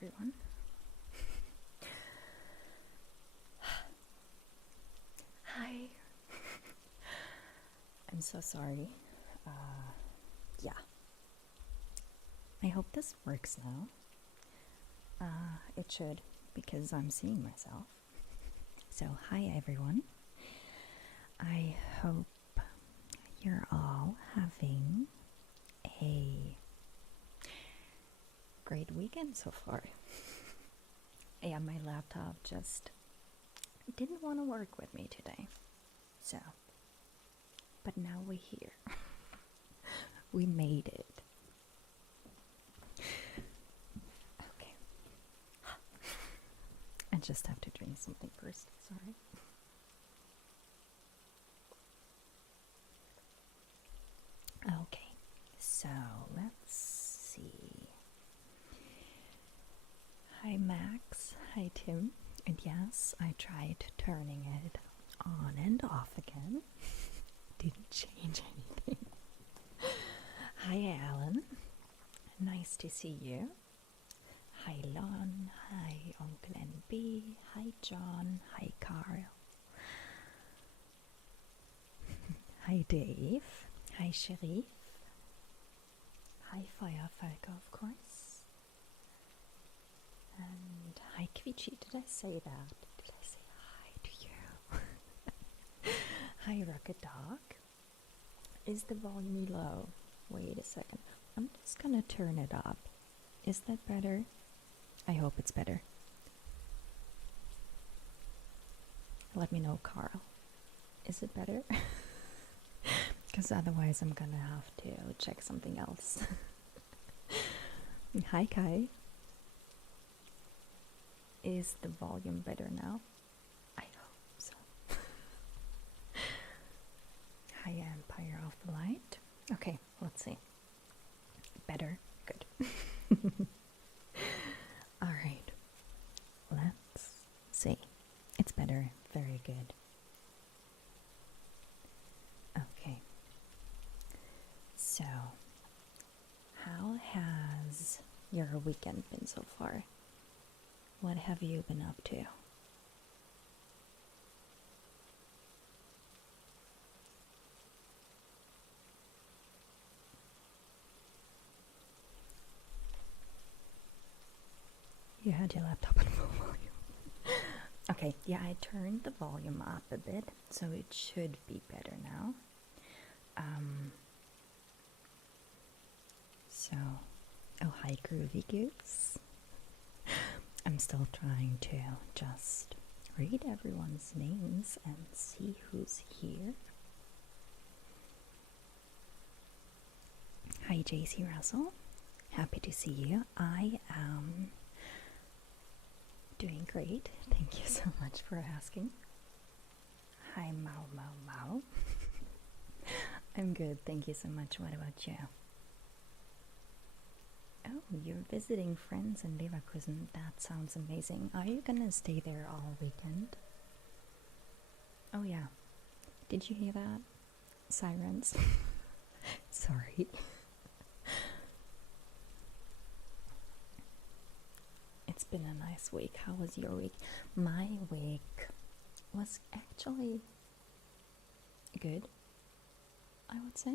everyone. Hi. I'm so sorry. Yeah. I hope this works now. It should, because I'm seeing myself. So, hi everyone. I hope you're all having a great weekend so far. Yeah, my laptop just didn't want to work with me today. So, but now we're here. We made it. Okay. I just have to drink something first. Sorry. Okay, so let's see. Hi Max, hi Tim, and yes, I tried turning it on and off again. Didn't change anything. Hi Alan, nice to see you. Hi Lon, hi Uncle NB, hi John, hi Carl. Hi Dave, hi Sharif, hi Firefalker of course, and hi Quichi. Did I say that? Did I say hi to you? Hi Rocket Dog. Is the volume low? Wait a second. I'm just gonna turn it up. Is that better? I hope it's better. Let me know, Carl. Is it better? Because otherwise I'm gonna have to check something else. Hi Kai. Is the volume better now? I hope so. Hi Empire of the Light. Okay, let's see. Better. Good. Alright. Let's see. It's better. Very good. Okay. So, how has your weekend been so far? What have you been up to? You had your laptop on full volume. Okay, yeah, I turned the volume up a bit, so it should be better now. So, oh, hi, Groovy Goose. I'm still trying to just read everyone's names and see who's here. Hi, JC Russell. Happy to see you. I am doing great. Thank you so much for asking. Hi, Mau Mau Mau. I'm good. Thank you so much. What about you? Oh, you're visiting friends in Leverkusen. That sounds amazing. Are you gonna stay there all weekend? Oh yeah. Did you hear that? Sirens. Sorry. It's been a nice week. How was your week? My week was actually good, I would say.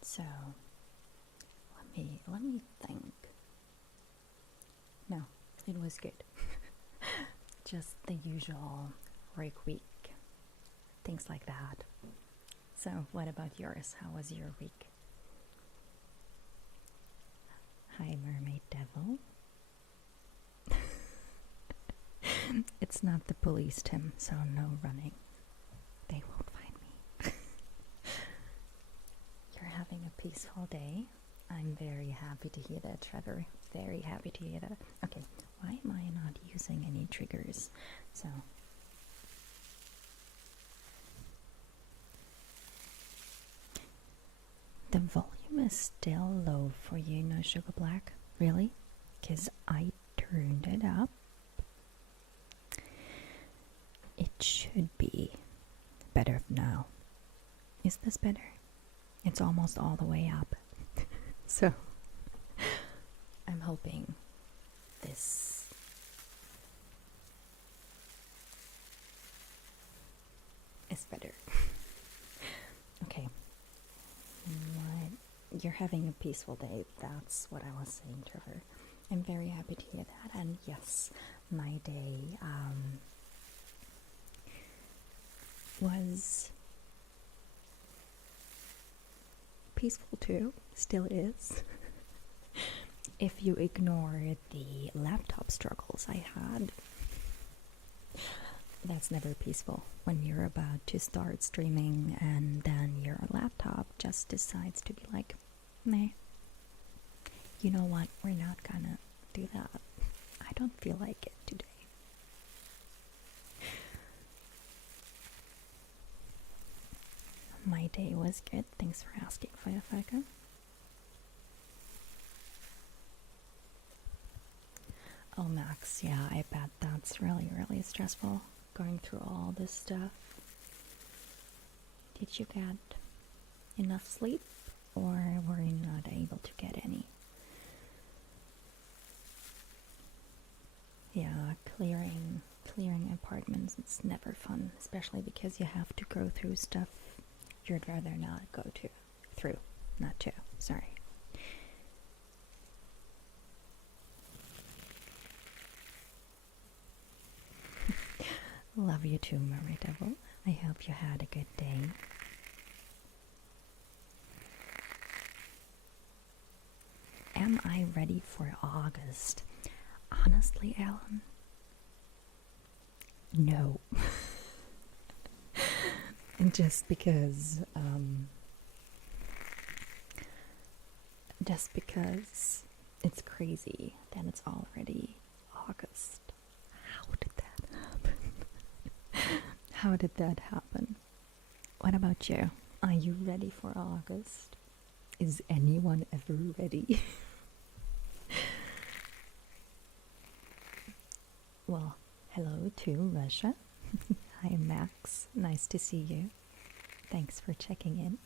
So let me think. No, it was good. Just the usual work week, things like that. So what about yours? How was your week? Hi, Mermaid Devil. It's not the police, Tim, so no running. They won't find me. You're having a peaceful day. I'm very happy to hear that, Trevor. Very happy to hear that. Okay, why am I not using any triggers? So, the volume is still low for you, No Sugar Black. Really? Because I turned it up. It should be better now. Is this better? It's almost all the way up. So I'm hoping this is better. Okay. You're having a peaceful day. That's what I was saying to her. I'm very happy to hear that. And yes, my day was peaceful too. Still is. If you ignore the laptop struggles I had. That's never peaceful when you're about to start streaming and then your laptop just decides to be like, nah, you know what, we're not gonna do that. I don't feel like it today. My day was good. Thanks for asking, Firefighter. Oh, Max, yeah, I bet that's really, really stressful, going through all this stuff. Did you get enough sleep, or were you not able to get any? Yeah, clearing apartments, it's never fun, especially because you have to go through stuff you'd rather not go through, not to, sorry. Love you too, Merry Devil. I hope you had a good day. Am I ready for August? Honestly, Alan, no. And just because it's crazy that it's already August. How did that happen? How did that happen? What about you? Are you ready for August? Is anyone ever ready? Well, hello to Russia. Hi, Max. Nice to see you. Thanks for checking in.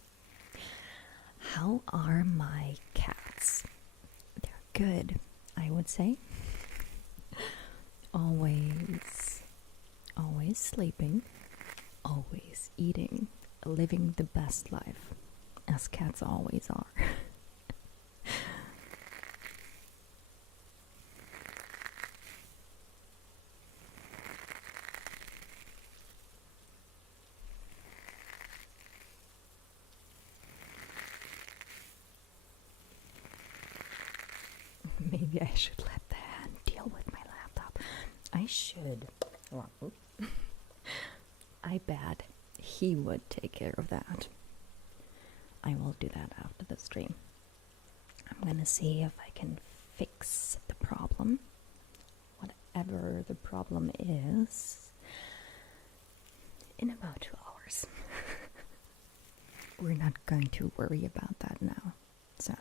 How are my cats? They're good, I would say. Always sleeping, always eating, living the best life, as cats always are. Maybe I should let the hand deal with my laptop. I should. I bet he would take care of that. I will do that after the stream. I'm gonna see if I can fix the problem, whatever the problem is, in about 2 hours. We're not going to worry about that now. So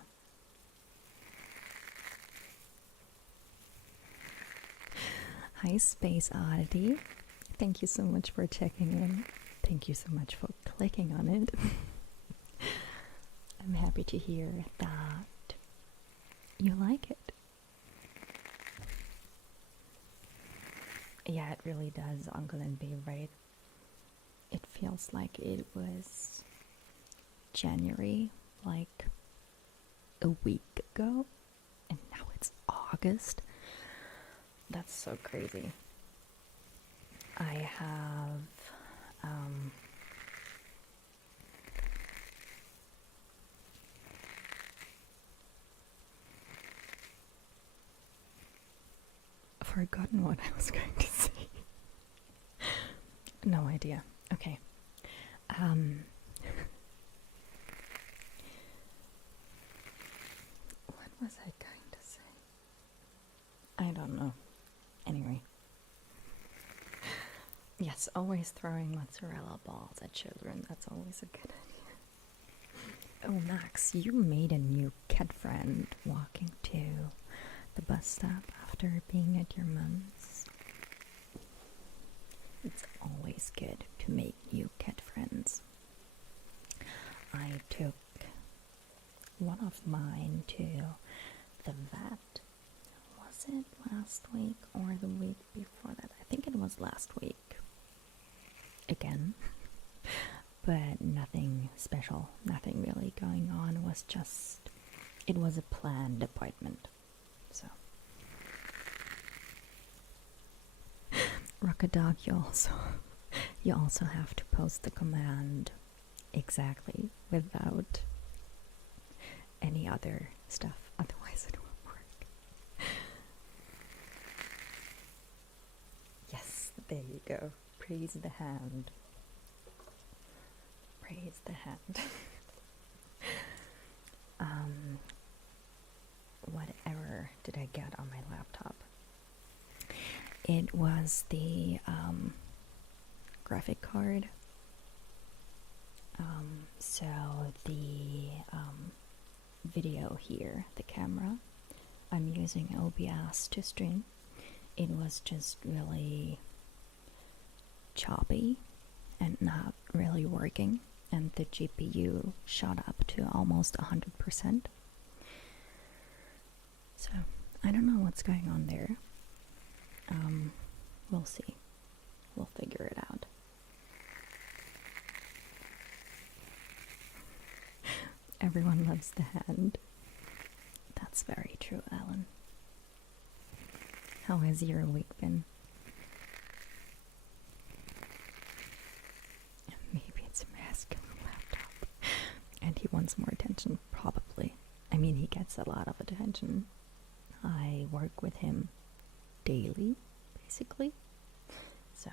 hi, Space Oddity. Thank you so much for checking in. Thank you so much for clicking on it. I'm happy to hear that you like it. Yeah, it really does, Uncle and B, right? It feels like it was January, like a week ago, and now it's August. That's so crazy. I have forgotten what I was going to say. No idea. Okay. What was I going to say? I don't know. Anyway. Yes, always throwing mozzarella balls at children. That's always a good idea. Oh, Max, you made a new cat friend walking to the bus stop after being at your mom's. It's always good to make new cat friends. I took mine to the vet. Was it last week or the week before that? I think it was last week. Again. But nothing special, nothing really going on. It was a planned appointment. So. Rocket Dog, you also have to post the command exactly without any other stuff, otherwise it won't work. Yes, there you go. Praise the hand. Praise the hand. What error did I get on my laptop? It was the graphic card. So the video here, the camera, I'm using OBS to stream. It was just really choppy and not really working, and the GPU shot up to almost 100%. So I don't know what's going on there. We'll see. We'll figure it out. Everyone loves the hand. That's very true, Alan. How has your week been? Maybe it's a masculine laptop. And he wants more attention, probably. I mean, he gets a lot of attention. I work with him daily, basically. So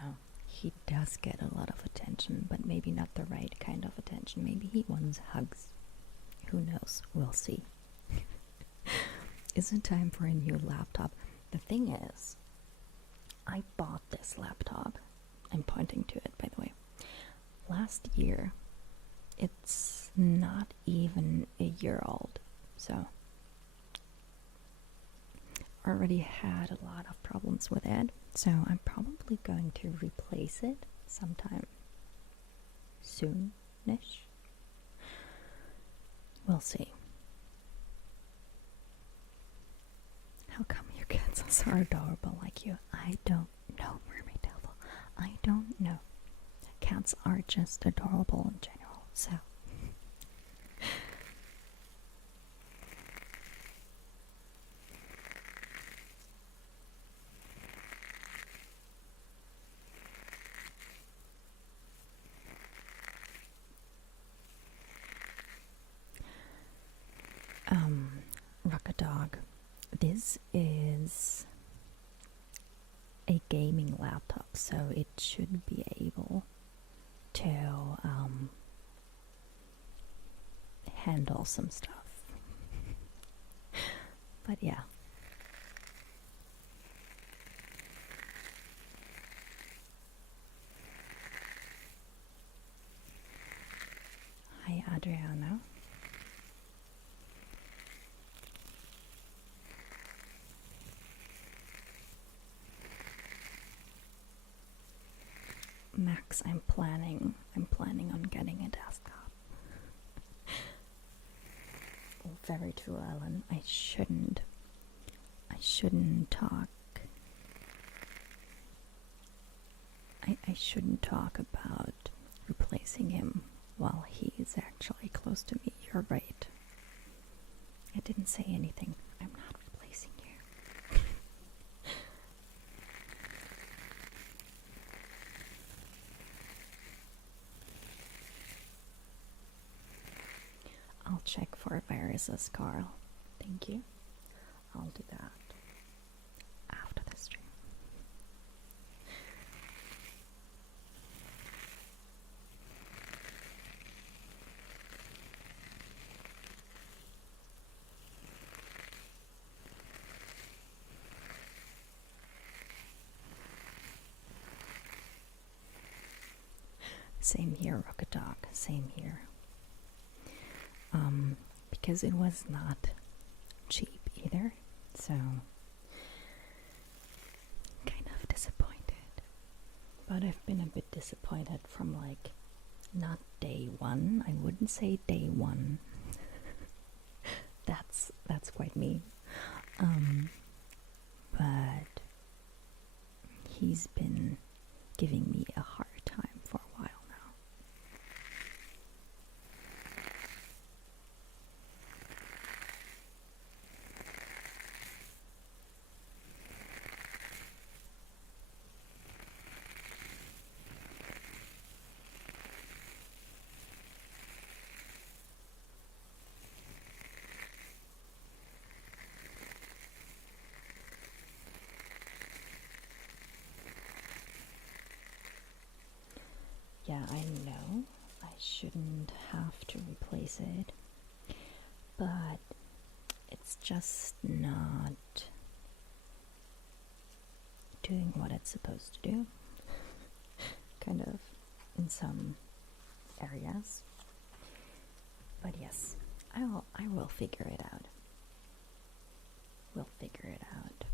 he does get a lot of attention, but maybe not the right kind of attention. Maybe he wants hugs. Who knows? We'll see. Is it time for a new laptop? The thing is, I bought this laptop. I'm pointing to it, by the way. Last year. It's not even a year old. So already had a lot of problems with it. So I'm probably going to replace it sometime soon-ish. We'll see. How come your cats are so adorable like you? I don't know, Mermaid Devil. I don't know. Cats are just adorable in general, so. Rocket Dog. This is a gaming laptop, so it should be able to handle some stuff. But yeah. Hi, Adriana. Max, I'm planning on getting a desktop. Oh, very true, Ellen. I shouldn't talk. I shouldn't talk about replacing him while he is actually close to me. You're right. I didn't say anything. I'm not replacing you. I'll check for viruses, Carl. Thank you. I'll do that after the stream. Same here, Rocket Dog. Same here. Because it was not cheap either, so kind of disappointed. But I've been a bit disappointed from like not day one. I wouldn't say day one. that's quite mean. But he's been giving me a hard time for a while now. Yeah, I know I shouldn't have to replace it, but it's just not doing what it's supposed to do, kind of, in some areas. But yes, I will figure it out. We'll figure it out.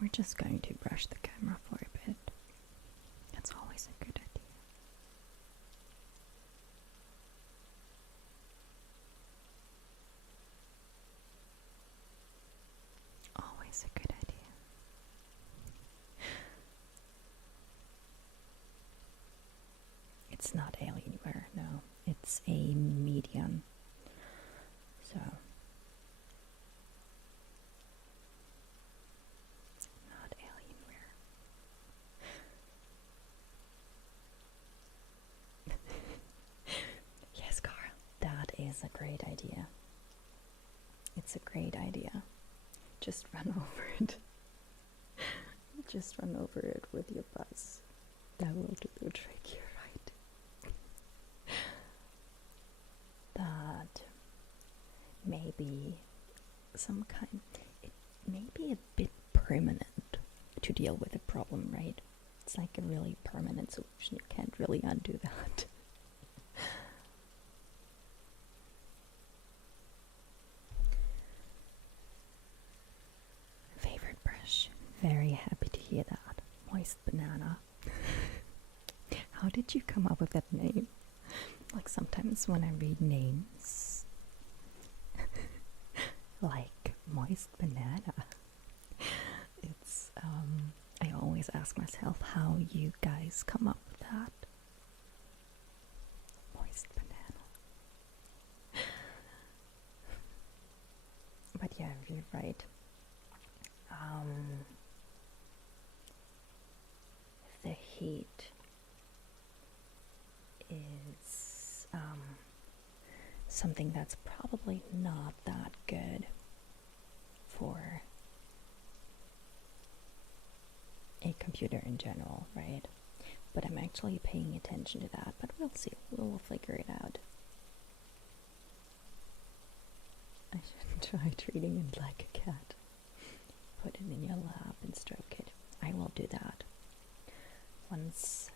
We're just going to brush the camera for a bit. That's always a good idea. Always a good idea. It's not Alienware, no. It's a medium. So not Alienware. Yes, Carl, that is a great idea. It's a great idea. Just run over it. Just run over it with your buzz. That will do the trick, you're right. That may be some kind, it may be a bit permanent to deal with a problem, right? It's like a really permanent solution. You can't really undo that. Favorite brush. Very happy to hear that. Moist banana. How did you come up with that name? Like sometimes when I read names, like moist banana, it's I always ask myself how you guys come up with that. Moist banana. But yeah, you're right. If the heat is something that's probably not that good for a computer in general, right? But I'm actually paying attention to that, but we'll see. We'll figure it out. I should try treating it like a cat. Put it in your lap and stroke it. I will do that. Once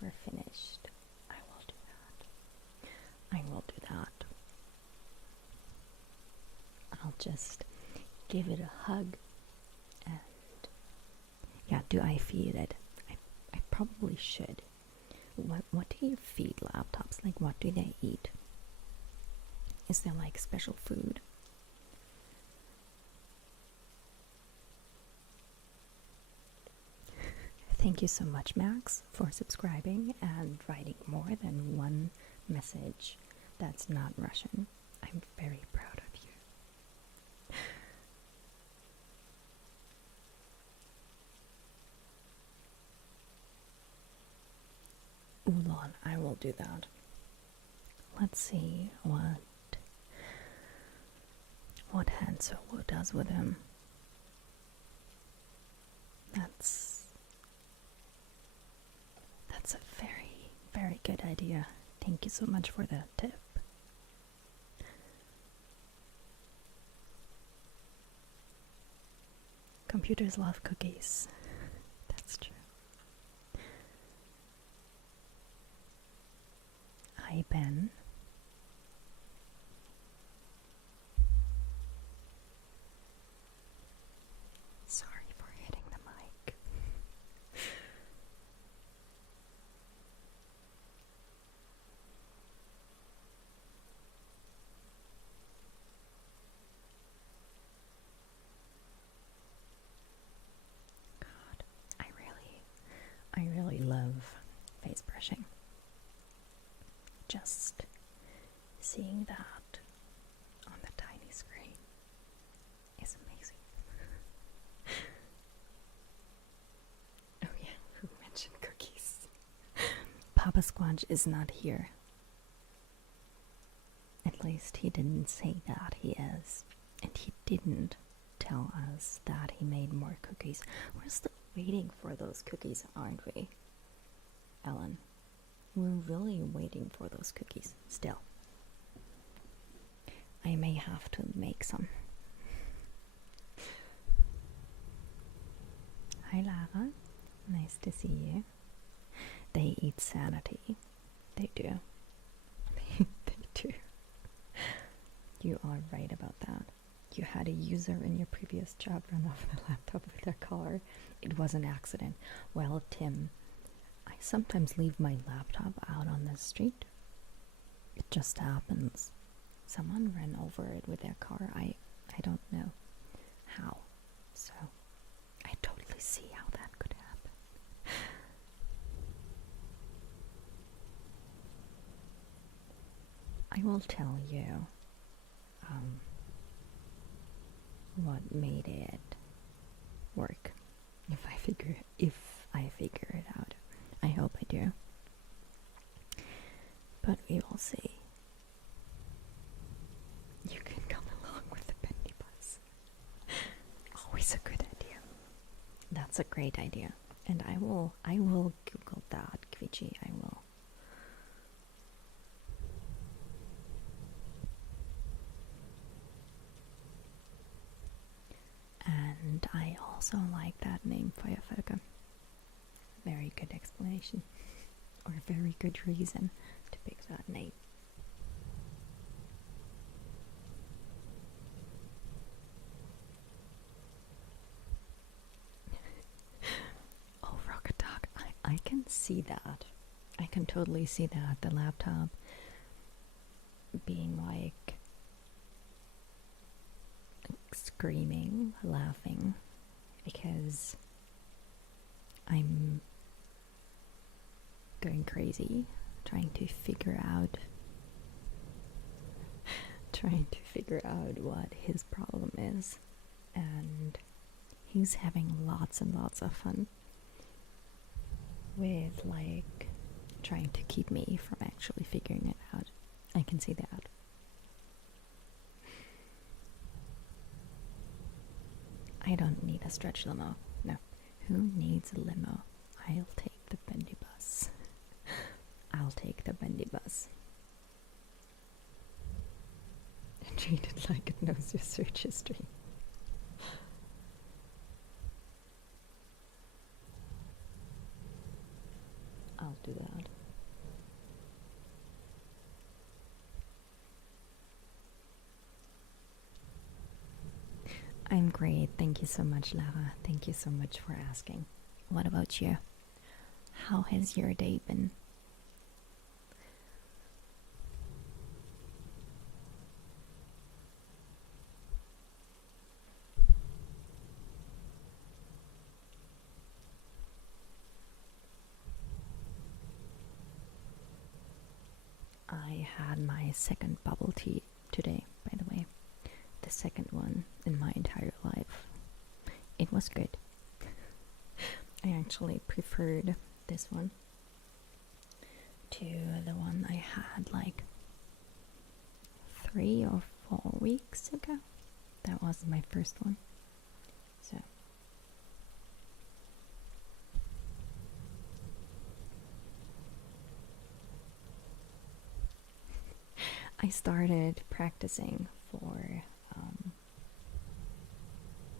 we're finished, I will do that. I will do that. I'll just give it a hug and yeah, do I feed it? I probably should. What do you feed laptops? Like, what do they eat? Is there like special food? Thank you so much, Max, for subscribing and writing more than one message that's not Russian. I'm very proud of you. Oolong, I will do that. Let's see what Hanso does with him. That's a very, very good idea. Thank you so much for the tip. Computers love cookies. That's true. Hi, Ben. Sorry for hitting the mic. just seeing that on the tiny screen is amazing. Oh yeah, who mentioned cookies? Papa Squanch is not here. At least he didn't say that he is. And he didn't tell us that he made more cookies. We're still waiting for those cookies, aren't we, Ellen? We're really waiting for those cookies still. I may have to make some. Hi Lara, nice to see you. They eat sanity. They do. They do. You are right about that. You had a user in your previous job run off the laptop with their car. It was an accident. Well, Tim, I sometimes leave my laptop out on the street. It just happens. Someone ran over it with their car. I don't know how. So, I totally see how that could happen. I will tell you what made it work if I figure it out. I hope I do. But we will see. You can come along with the bendy bus. Always a good idea. That's a great idea. And I will Google that, Kvichi. I will. And I also like that name, Feuervölker. Very good explanation. Or very good reason to pick that name. Oh, Rocket Dog, I can see that. I can totally see that. The laptop being like screaming, laughing, because I'm going crazy trying to figure out what his problem is, and he's having lots and lots of fun with like trying to keep me from actually figuring it out. I can see that. I don't need a stretch limo. No. Who needs a limo? I'll take the bendy bus. I'll take the bendy bus. Treat it like it knows your search history. I'll do that. I'm great. Thank you so much, Lara. Thank you so much for asking. What about you? How has your day been? I had my second bubble tea today, by the way. The second one in my entire life. It was good. I actually preferred this one to the one I had like 3 or 4 weeks ago. That was my first one. So I started practicing for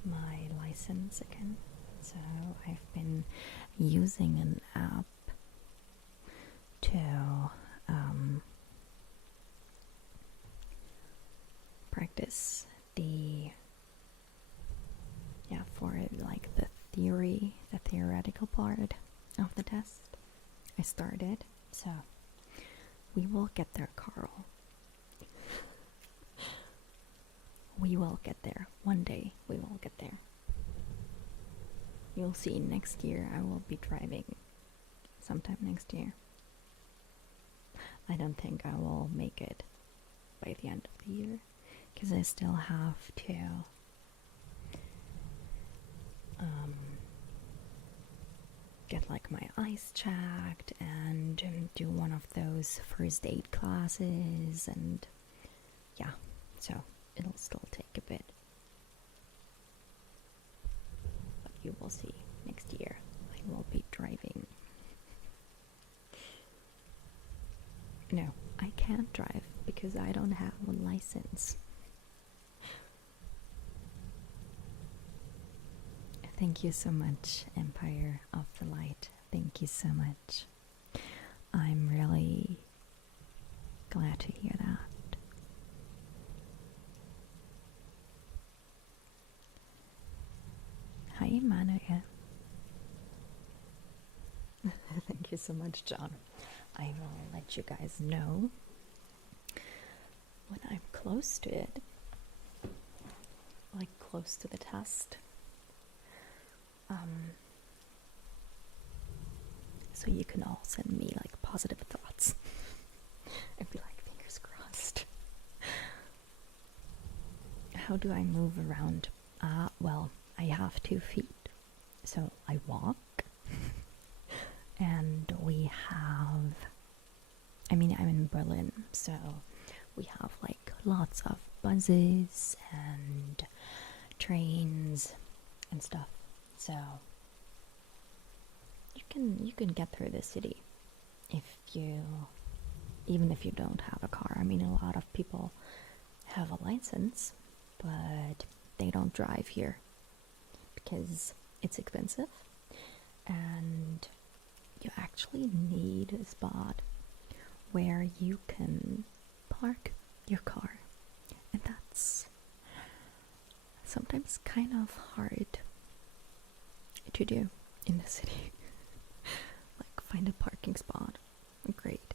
my license again. So I've been using an app to practice for like the theoretical part of the test. I started, so we will get there, Carl. We will get there. One day we will get there. You'll see next year I will be driving sometime next year. I don't think I will make it by the end of the year because I still have to get like my eyes checked and do one of those first aid classes, and yeah, so it'll still take a bit, but you will see next year I will be driving. No, I can't drive because I don't have a license. Thank you so much, Empire of the Light. Thank you so much. I'm really glad to hear that. Hi, Emmanuel. Thank you so much, John. I will let you guys know when I'm close to it, like close to the test. So you can all send me like positive thoughts and be like, fingers crossed. How do I move around? Well, I have 2 feet, so I walk. And we have, I'm in Berlin, so we have like lots of buses and trains and stuff. So you can get through the city even if you don't have a car. I mean, a lot of people have a license, but they don't drive here because it's expensive, and you actually need a spot where you can park your car, and that's sometimes kind of hard to do in the city. Like find a parking spot. Great.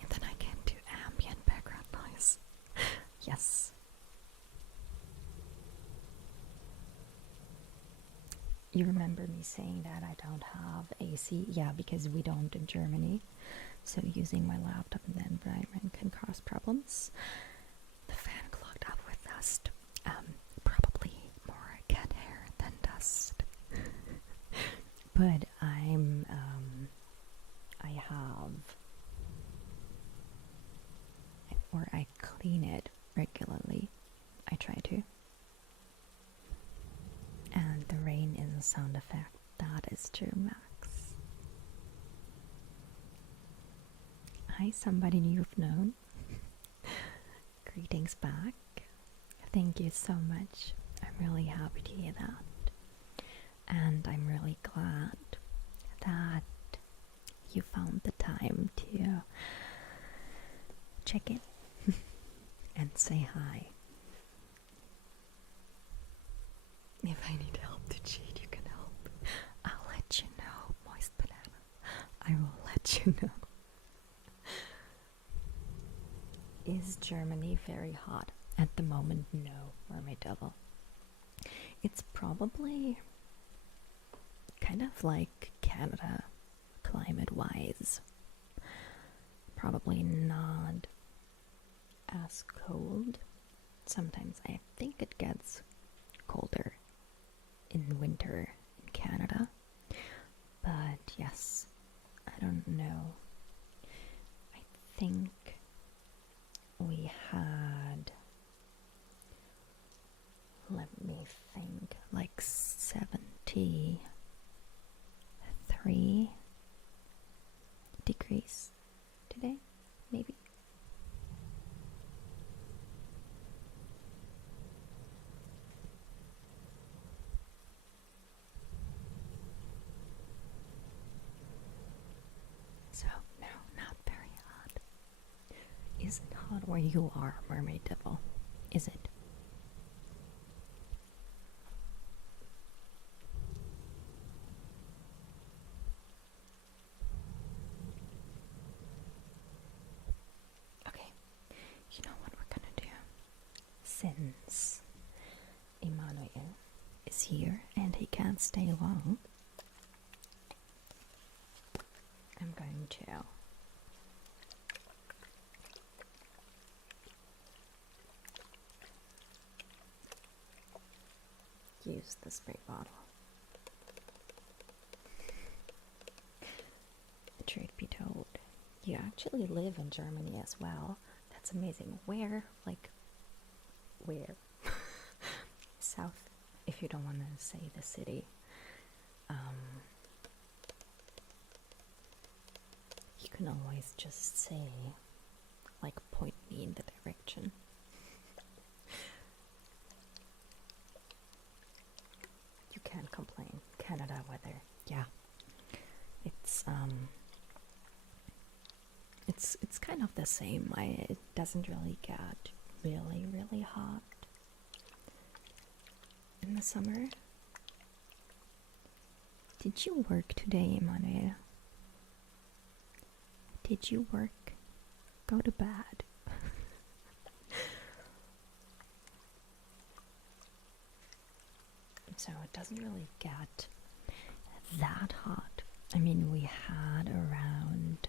And then I can do ambient background noise. Yes. You remember me saying that I don't have AC? Yeah, because we don't in Germany. So using my laptop in the environment can cause problems. The fan clogged up with dust. Probably more cat hair than dust. But I clean it regularly. I try to. And the rain is a sound effect. That is true, Max. Hi, somebody you've known. Greetings back. Thank you so much. I'm really happy to hear that. And I'm really glad that you found the time to check in and say hi. If I need help to cheat, you can help. I'll let you know, Moist Banana. I will let you know. Is Germany very hot? At the moment, no, Mermaid Devil. It's probably kind of like Canada, climate-wise. Probably not as cold. Sometimes I think it gets colder in winter in Canada, but yes, I don't know. I think we had, let me think, like 73 degrees today, maybe. So, no, not very hot. Is it hot where you are, Mermaid Devil? Is it? Okay, you know what we're gonna do? Since Emmanuel is here and he can't stay long, I'm going to use the spray bottle. Truth be told, you actually live in Germany as well. That's amazing. Where? Like, where? South, if you don't want to say the city. You can always just say, like, point me in the direction. You can't complain. Canada weather, yeah. It's kind of the same. It doesn't really get really hot in the summer. Did you work today, Emmanuel? Did you work? Go to bed. So it doesn't really get that hot. I mean, we had around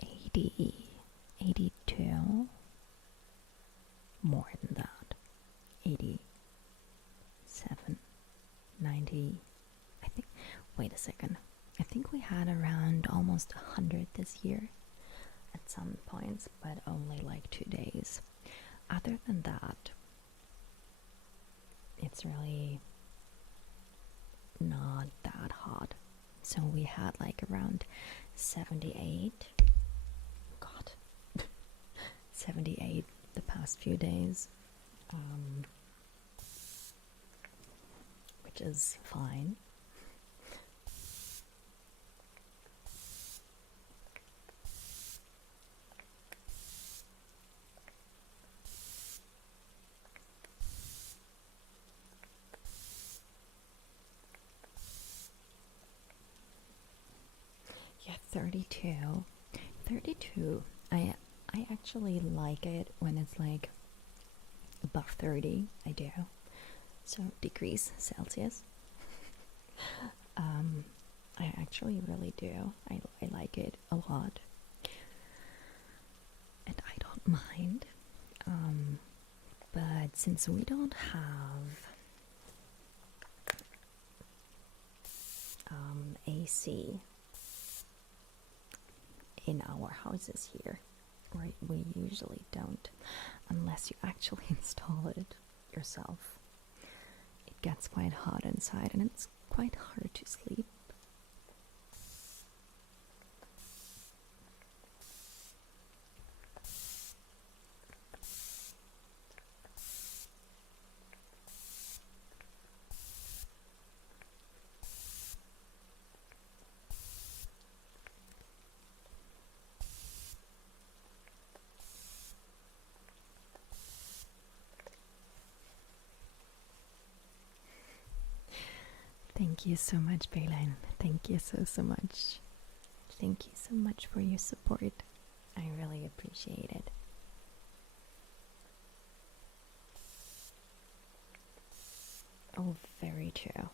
80, 82, more than that, 87, 90, I think, wait a second, I think we had around almost 100 this year at some points, but only like 2 days. Other than that, it's really not that hot. So we had like around 78, God, 78 the past few days, which is fine. Yeah, 32. 32. I actually like it when it's like above 30. I do. So degrees Celsius. I actually really do. I like it a lot. And I don't mind. But since we don't have AC in our houses here, right? We usually don't, unless you actually install it yourself. It gets quite hot inside and it's quite hard to sleep. Thank you so much, Baylan. Thank you so much. Thank you so much for your support. I really appreciate it. Oh, very true.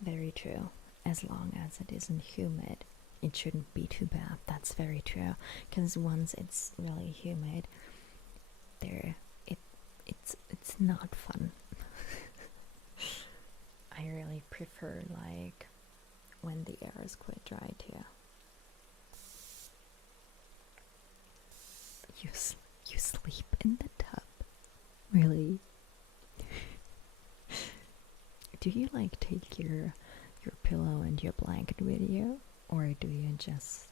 Very true. As long as it isn't humid, it shouldn't be too bad. That's very true. Because once it's really humid, it's not fun. I really prefer like when the air is quite dry too. You sleep in the tub? Really? Do you like take your pillow and your blanket with you, or do you just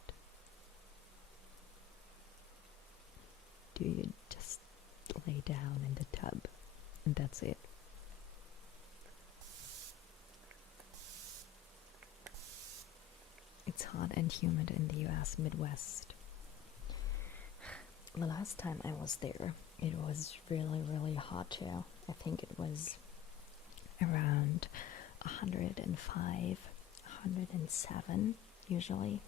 lay down in the tub and that's it? It's hot and humid in the US Midwest. The last time I was there, it was really hot too. I think it was around 105, 107 usually.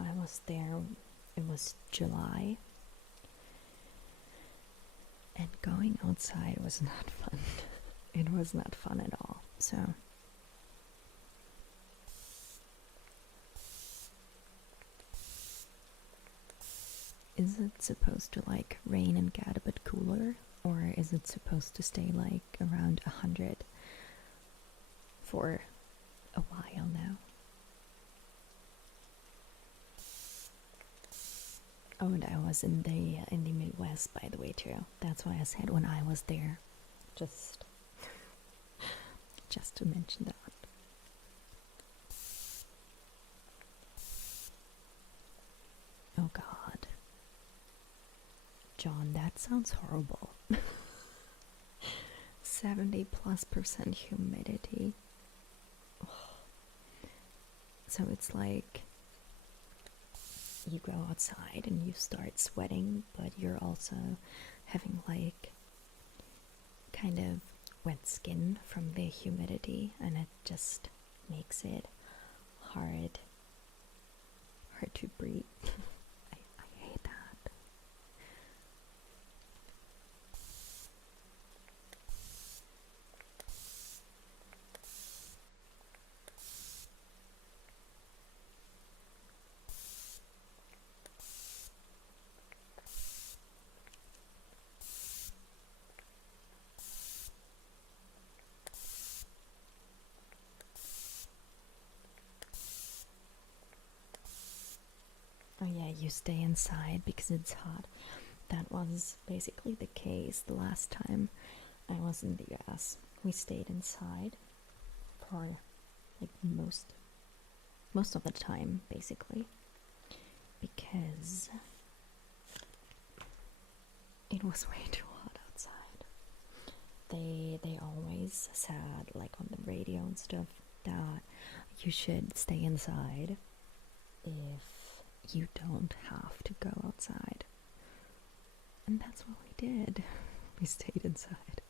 I was there, it was July, and going outside was not fun. It was not fun at all. So is it supposed to like rain and get a bit cooler, or is it supposed to stay like around 100 for a while now? Oh, and I was in the Midwest, by the way, too. That's why I said when I was there, just to mention that. Oh God, John, that sounds horrible. 70+% humidity. So it's like you go outside and you start sweating, but you're also having like kind of wet skin from the humidity, and it just makes it hard to breathe. I hate that. Oh yeah, you stay inside because it's hot. That was basically the case the last time I was in the US. We stayed inside for like most of the time, basically, because it was way too hot outside. They always said, like on the radio and stuff, that you should stay inside if you don't have to go outside. And that's what we did. We stayed inside.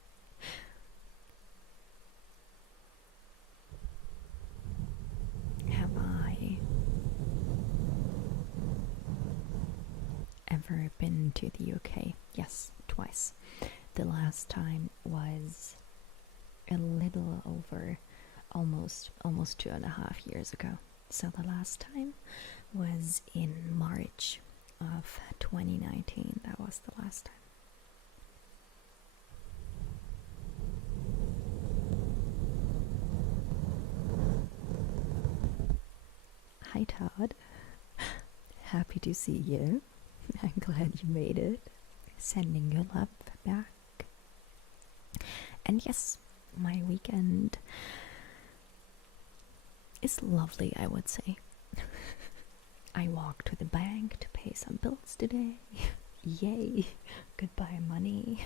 Have I ever been to the UK? Yes, twice. The last time was a little over almost 2.5 years ago. So the last time was in March of 2019. That was the last time. Hi Todd. Happy to see you. I'm glad you made it. Sending your love back. And yes, my weekend is lovely, I would say. I walked to the bank to pay some bills today. Yay! Goodbye money.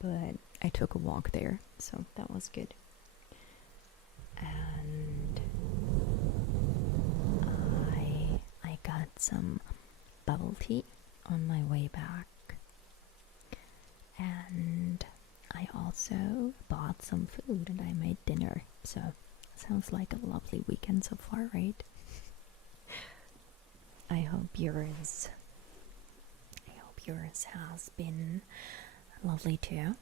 But I took a walk there, so that was good. And I got some bubble tea on my way back. And I also bought some food and I made dinner. So sounds like a lovely weekend so far, right? I hope yours has been lovely too.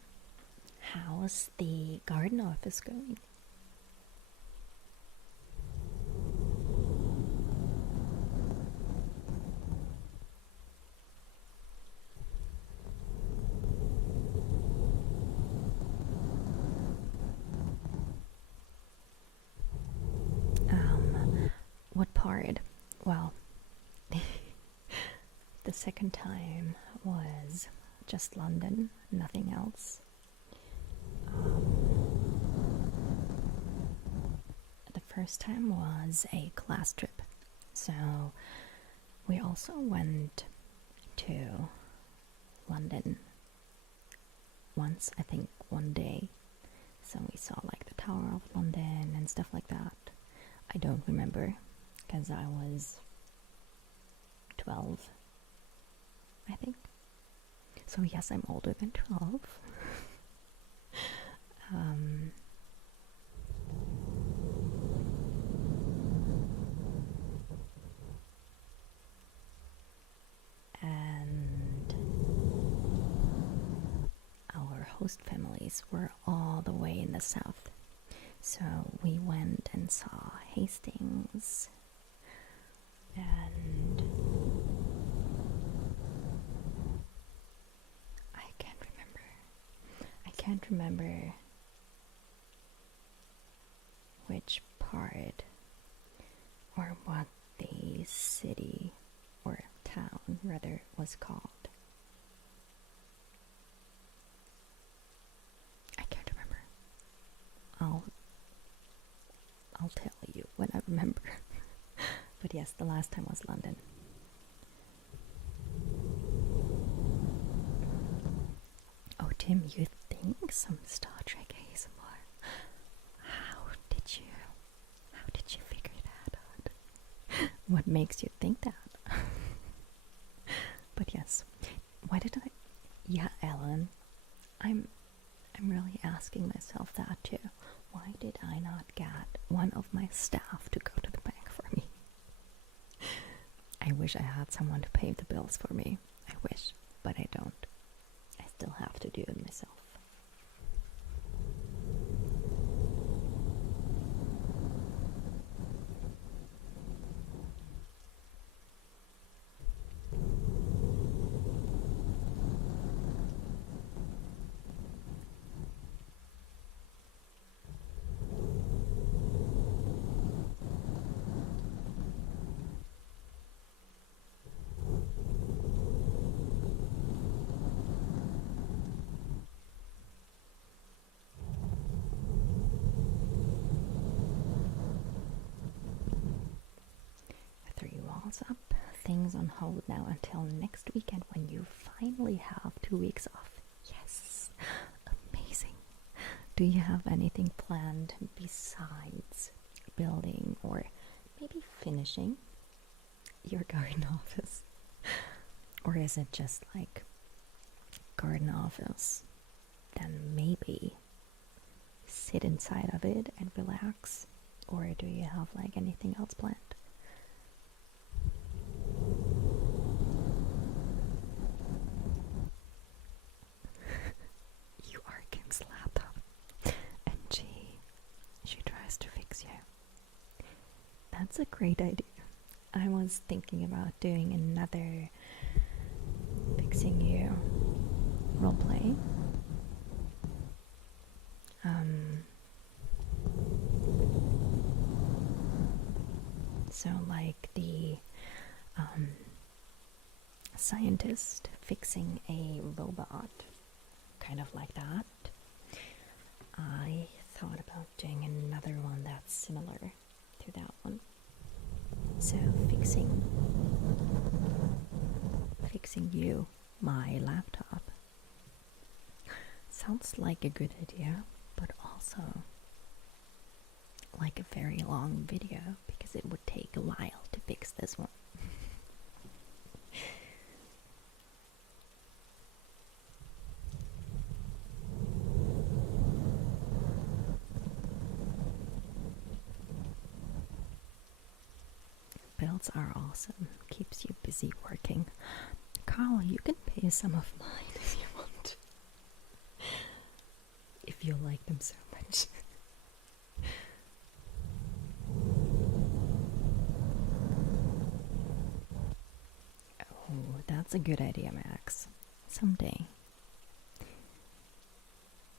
How's the garden office going? What part? Well, the second time was just London, nothing else. The first time was a class trip, so we also went to London once, I think one day. So we saw like the Tower of London and stuff like that. I don't remember because I was 12, I think. So yes, I'm older than 12. And our host families were all the way in the south. So we went and saw Hastings and can't remember which part or what the city or town rather was called. I can't remember. I'll tell you when I remember. But yes, the last time was London. Oh, Tim, you think some Star Trek ASMR? How did you figure that out? What makes you think that? But yes, why did I? Yeah, Ellen, I'm really asking myself that too. Why did I not get one of my staff to go to the bank for me? I wish I had someone to pay the bills for me. I wish, but I don't. I still have to do it myself. Up, things on hold now until next weekend when you finally have 2 weeks off. Yes, amazing. Do you have anything planned besides building or maybe finishing your garden office? Or is it just like garden office, then maybe sit inside of it and relax? Or do you have like anything else planned? Laptop, and she tries to fix you. That's a great idea. I was thinking about doing another fixing you roleplay. So like the scientist fixing a robot, kind of like that. I thought about doing another one that's similar to that one. So fixing you my laptop sounds like a good idea, but also like a very long video because it would take a while to fix this one. Builds are awesome. Keeps you busy working. Carl, you can pay some of mine if you want. If you like them so much. Oh, that's a good idea, Max. Someday.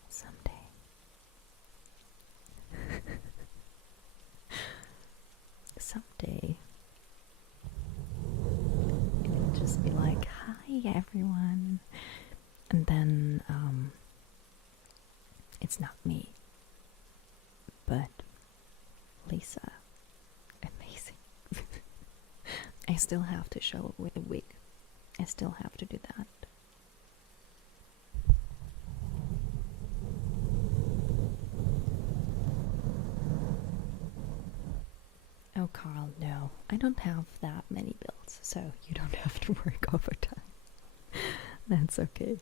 Someday. It'll just be like, hi everyone. And then, it's not me. But Lisa. Amazing. I still have to show up with a wig. I still have to do that. Oh, Carl, no. I don't have that many builds, so you don't have to work overtime. That's okay.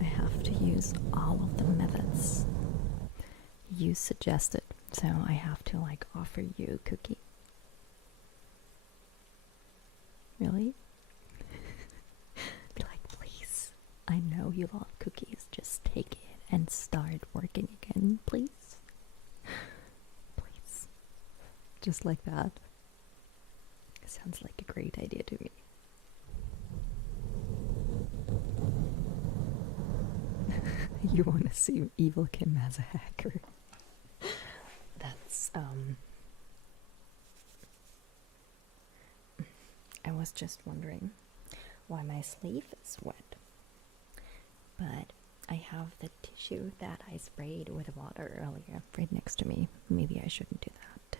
I have to use all of the methods you suggested, so I have to like offer you a cookie. Really? Be like, please, I know you love cookies, just take it and start working again, please. Please. Just like that. Sounds like a great idea to me. You want to see Evil Kim as a hacker? That's, I was just wondering why my sleeve is wet. But I have the tissue that I sprayed with water earlier right next to me. Maybe I shouldn't do that.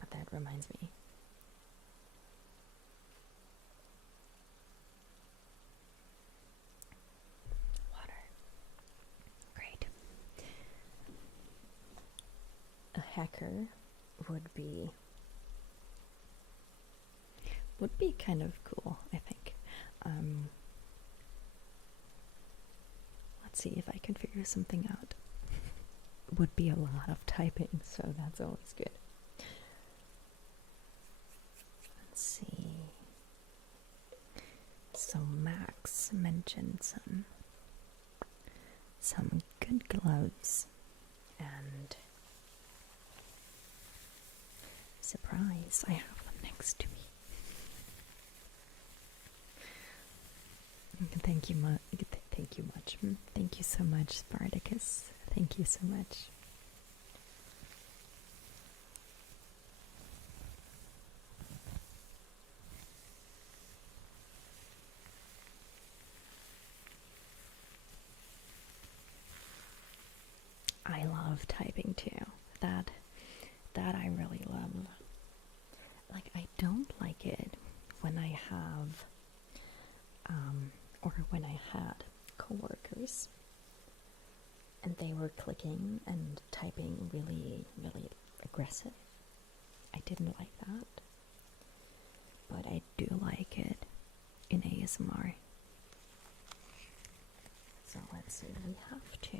But that reminds me. Water. Great. A hacker would be kind of cool, I think. Let's see if I can figure something out. Would be a lot of typing, so that's always good. Let's see. So Max mentioned some good gloves, and surprise, I have them next to me. Thank you much. Thank you so much, Spartacus. Thank you so much. I love typing too. That I really love. Like, I don't like it when I have or when I had coworkers and they were clicking and typing really, really aggressive. I didn't like that. But I do like it in ASMR. So let's see, we have to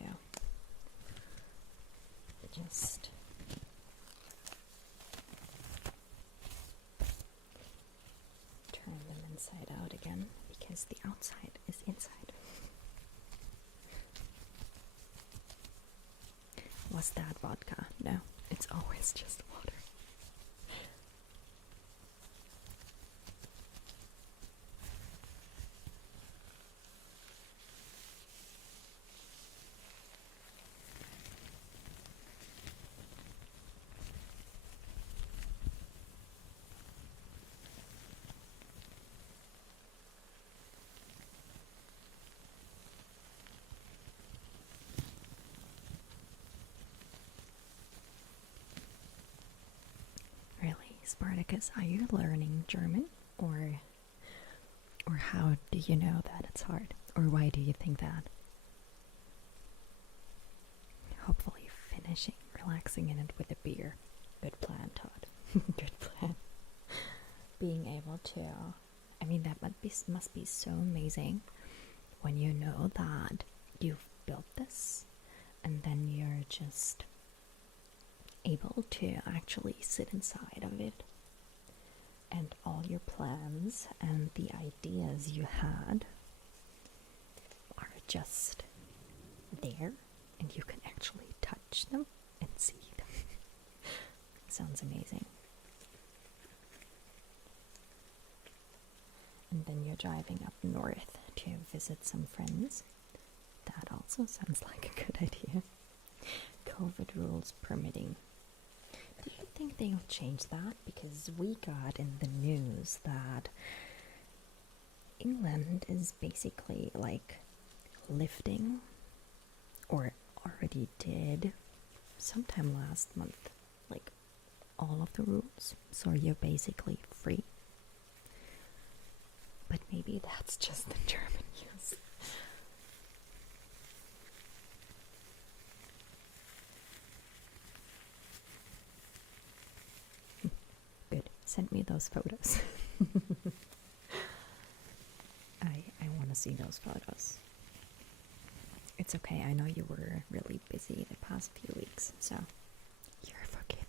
just turn them inside out again, because the outside is inside. Was that vodka? No, it's always just water. Spartacus, are you learning German, or how do you know that it's hard, or why do you think that? Hopefully finishing, relaxing in it with a beer. Good plan, Todd. Good plan. Being able to, I mean, that must be so amazing when you know that you've built this and then you're just able to actually sit inside of it, and all your plans and the ideas you had are just there, and you can actually touch them and see them. Sounds amazing. And then you're driving up north to visit some friends. That also sounds like a good idea. COVID rules permitting. Do you think they'll change that? Because we got in the news that England is basically like lifting, or already did sometime last month, like all of the rules. So you're basically free. But maybe that's just the German news. Good. Send me those photos. I want to see those photos. It's okay. I know you were really busy the past few weeks, so you're forgiven.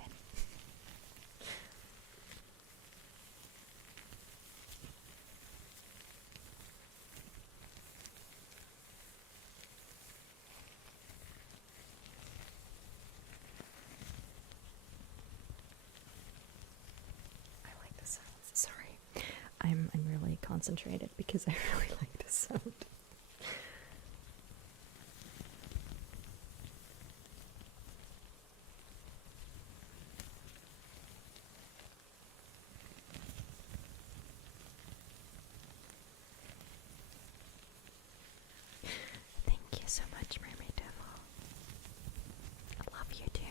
concentrated because I really like the sound. Thank you so much, Mermaid Devil. I love you too.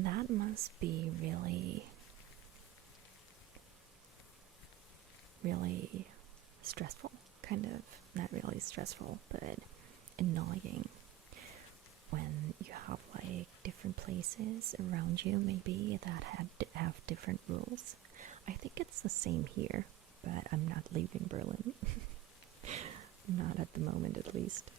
That must be really, really stressful. Kind of, not really stressful, but annoying when you have like different places around you maybe that have different rules. I think it's the same here, but I'm not leaving Berlin. Not at the moment, at least.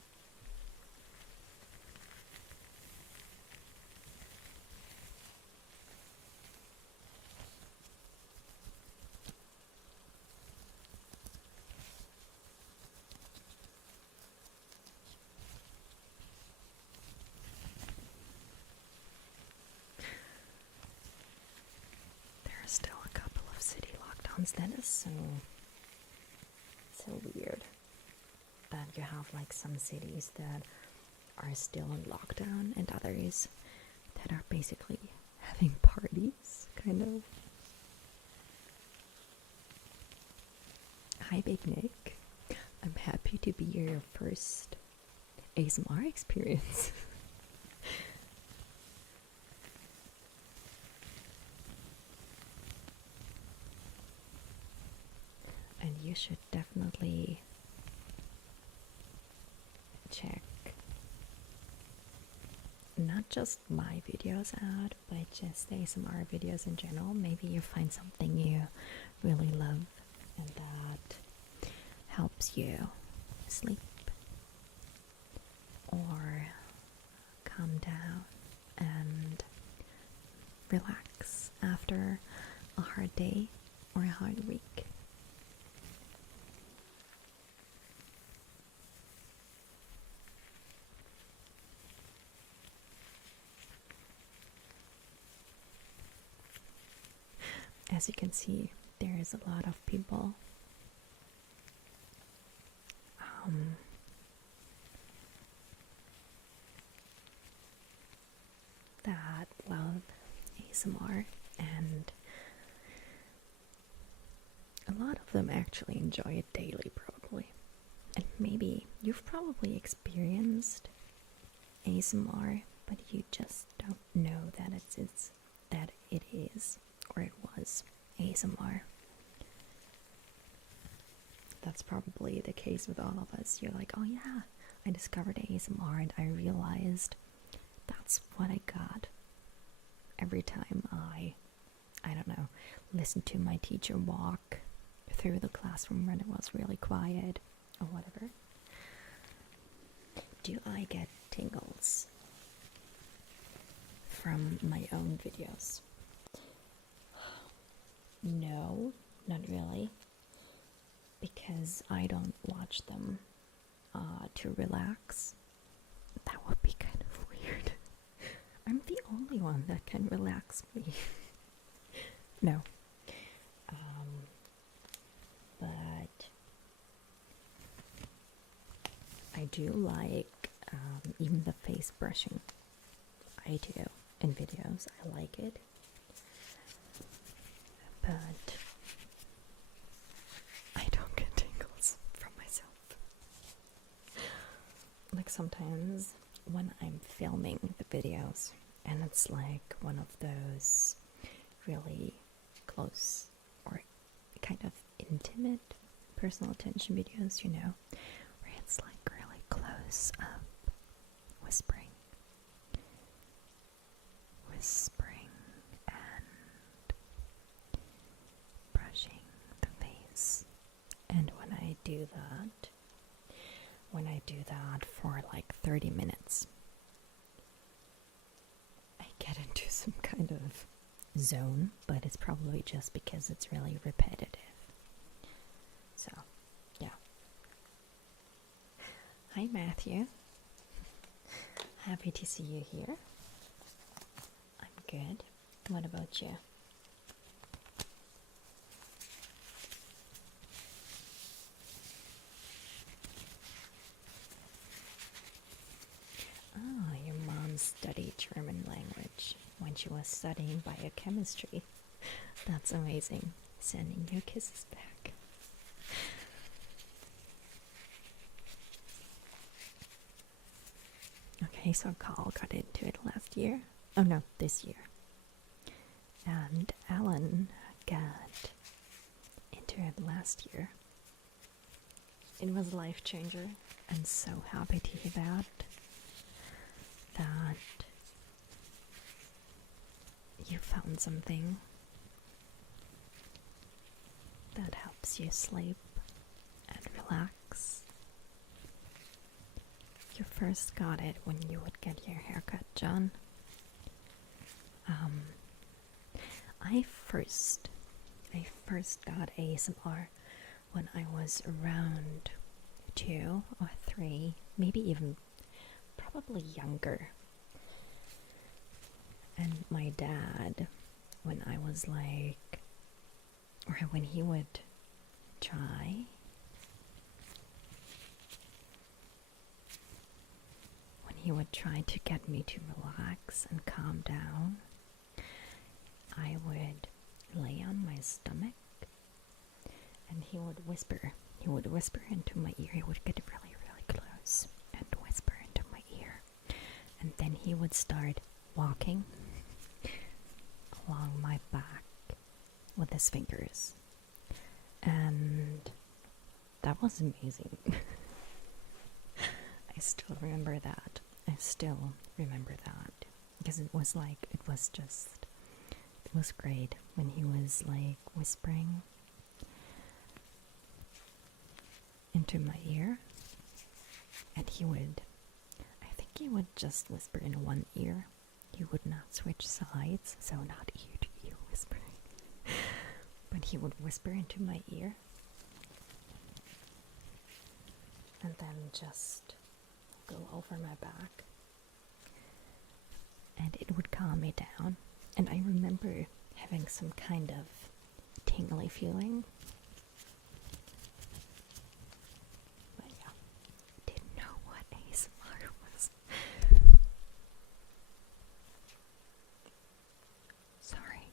There are still a couple of city lockdowns. That is so weird. That you have like some cities that are still in lockdown and others that are basically having parties, kind of. Hi, Big Nick. I'm happy to be your first ASMR experience. And you should definitely check not just my videos out, but just ASMR videos in general. Maybe you find something you really love and that helps you sleep or calm down and relax after a hard day or a hard week. As you can see, there is a lot of people that love ASMR, and a lot of them actually enjoy it daily, probably. And maybe you've probably experienced ASMR, but you just don't know that it is or it was ASMR. That's probably the case with all of us. You're like, oh yeah, I discovered ASMR and I realized that's what I got every time I don't know, listen to my teacher walk through the classroom when it was really quiet or whatever. Do I get tingles from my own videos? No, not really, because I don't watch them to relax. That would be kind of weird. I'm the only one that can relax me. No. But I do like even the face brushing. I do in videos. I like it. But I don't get tingles from myself. Like sometimes when I'm filming the videos and it's like one of those really close or kind of intimate personal attention videos, you know, where it's like really close up whispering and brushing the face. And when I do that for like 30 minutes, I get into some kind of zone, but it's probably just because it's really repetitive. So, yeah. Hi, Matthew. Happy to see you here. I'm good. What about you? Ah, your mom studied German language when she was studying biochemistry. That's amazing. Sending you kisses back. Okay, so Carl got into it last year. Oh no, this year. And Alan got into it last year. It was a life changer. I'm so happy to hear that. That you found something that helps you sleep and relax. You first got it when you would get your haircut, John. I first got ASMR when I was around 2 or 3, maybe even probably younger. And my dad, when I was like, or when he would try, to get me to relax and calm down, I would lay on my stomach and he would whisper. He would whisper into my ear. He would get really, really close and whisper into my ear. And then he would start walking along my back with his fingers. And that was amazing. I still remember that. Because it was great when he was like whispering into my ear. And I think he would just whisper in one ear. He would not switch sides, so not ear to ear whispering. But he would whisper into my ear. And then just go over my back. And it would calm me down. And I remember having some kind of tingly feeling. But yeah, didn't know what ASMR was. Sorry.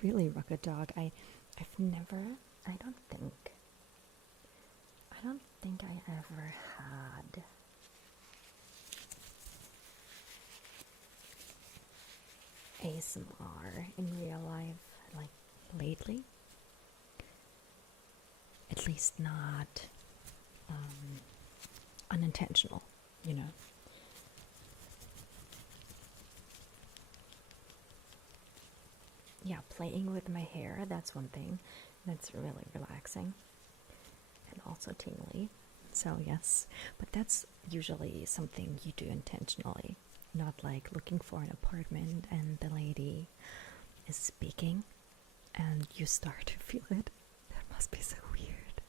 Really, Rocket Dog, I don't think I ever had ASMR in real life, like lately. At least not unintentional, you know. Yeah, playing with my hair, that's one thing. That's really relaxing. And also tingly. So yes, but that's usually something you do intentionally. Not like looking for an apartment and the lady is speaking and you start to feel it. That must be so weird.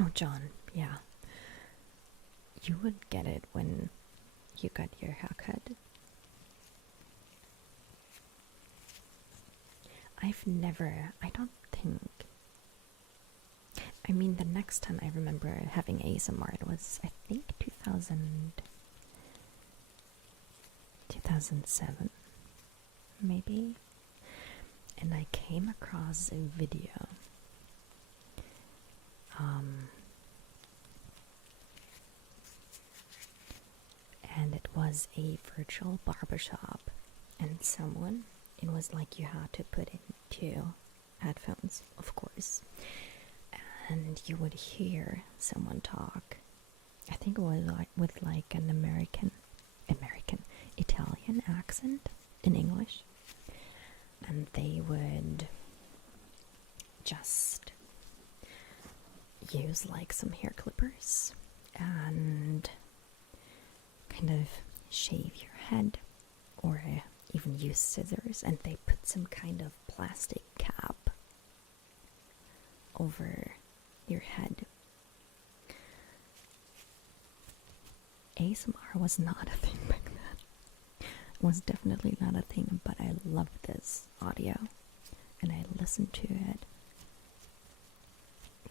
Oh, John, yeah. You would get it when you got your haircut. I don't think. I mean, the next time I remember having ASMR, it was, I think, 2007, maybe. And I came across a video. And it was a virtual barbershop. And it was like you had to put into headphones, of course. And you would hear someone talk. I think it was with like an Italian accent in English. And they would just use like some hair clippers and kind of shave your head, or even use scissors, and they put some kind of plastic cap over your head. ASMR was not a thing back then. It was definitely not a thing, but I loved this audio and I listened to it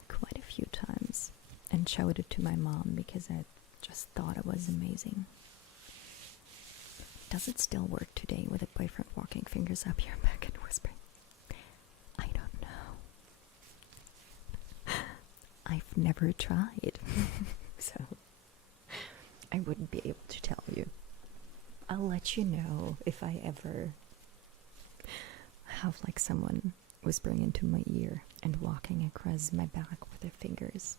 quite a few times and showed it to my mom because I just thought it was amazing. Does it still work today with a boyfriend walking fingers up your back and whispering? I don't know. I've never tried. So I wouldn't be able to tell you. I'll let you know if I ever have like someone whispering into my ear and walking across my back with their fingers.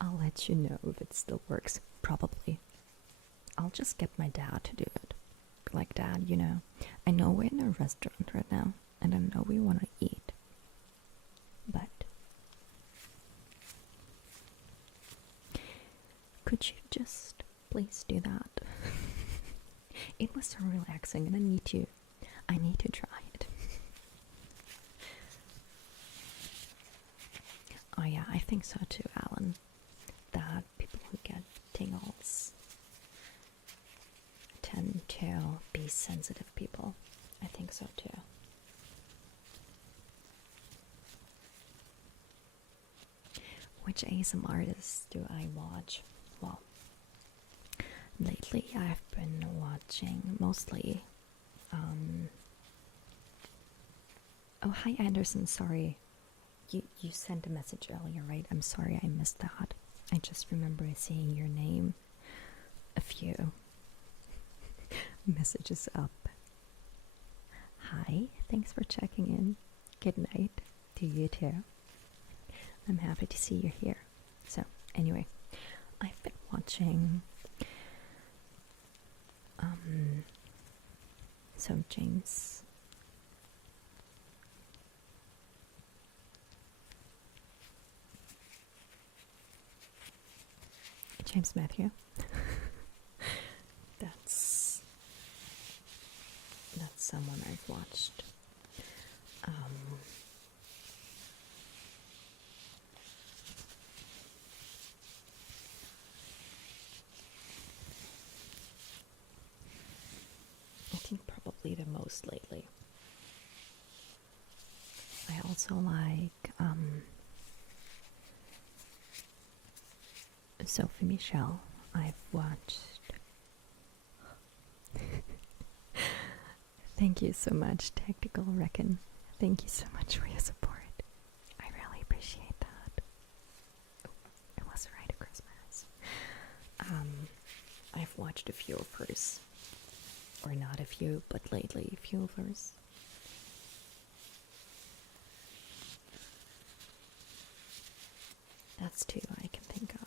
I'll let you know if it still works. Probably. I'll just get my dad to do it. Like, Dad, you know, I know we're in a restaurant right now, and I know we want to eat. But could you just please do that? It was so relaxing, and I need to try it. Oh yeah, I think so too, Alan. That people who get tingles tend to be sensitive people. I think so too. Which ASMR artists do I watch? Well, lately I've been watching mostly oh, hi Anderson, sorry. You sent a message earlier, right? I'm sorry I missed that. I just remember seeing your name a few messages up. Hi, thanks for checking in. Good night to you too. I'm happy to see you here. So, anyway, I've been watching so James Matthew. That's someone I've watched. I think probably the most lately. I also like Sophie Michelle. I've watched. Thank you so much, Tactical Reckon. Thank you so much for your support. I really appreciate that. Oh, it was right at Christmas. I've watched a few of hers. Or not a few, but lately a few of hers. That's two I can think of.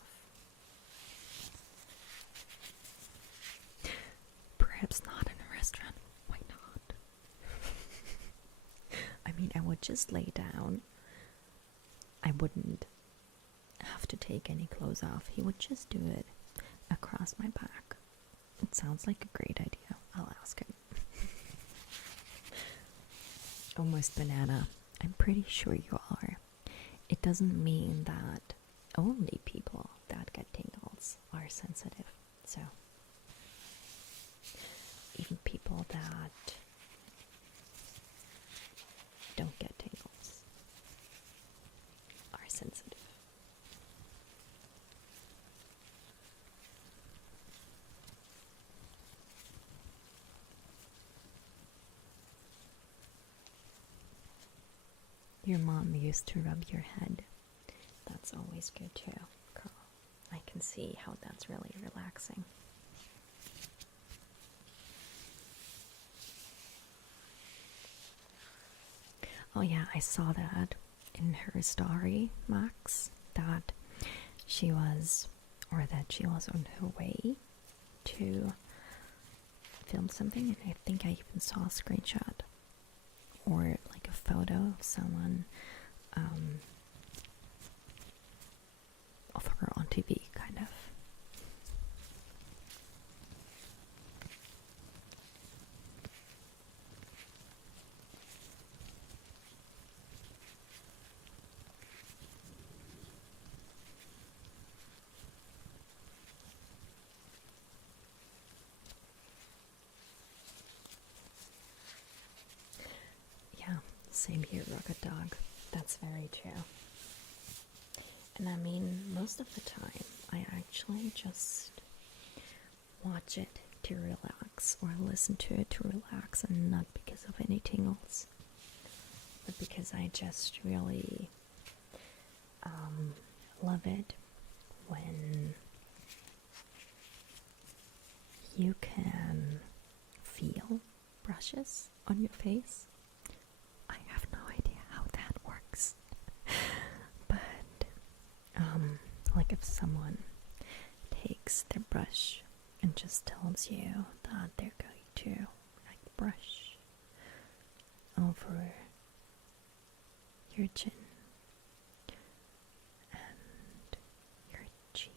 Perhaps not in a restaurant. Why not? I mean, I would just lay down. I wouldn't have to take any clothes off. He would just do it across my back. It sounds like a great idea. I'll ask him. Almost banana. I'm pretty sure you are. It doesn't mean that only people that get tingles are sensitive. So, even people that don't get tingles are sensitive. Your mom used to rub your head. That's always good too, girl. I can see how that's really relaxing. Oh yeah, I saw that in her story, Max, that she was on her way to film something, and I think I even saw a screenshot or like a photo of someone of her on TV, kind of. same here, Rocket Dog. That's very true. And I mean, most of the time, I actually just watch it to relax or listen to it to relax, and not because of any tingles, but because I just really love it when you can feel brushes on your face. I have no idea how that works. But like if someone takes their brush and just tells you that they're going to like brush over your chin and your cheek,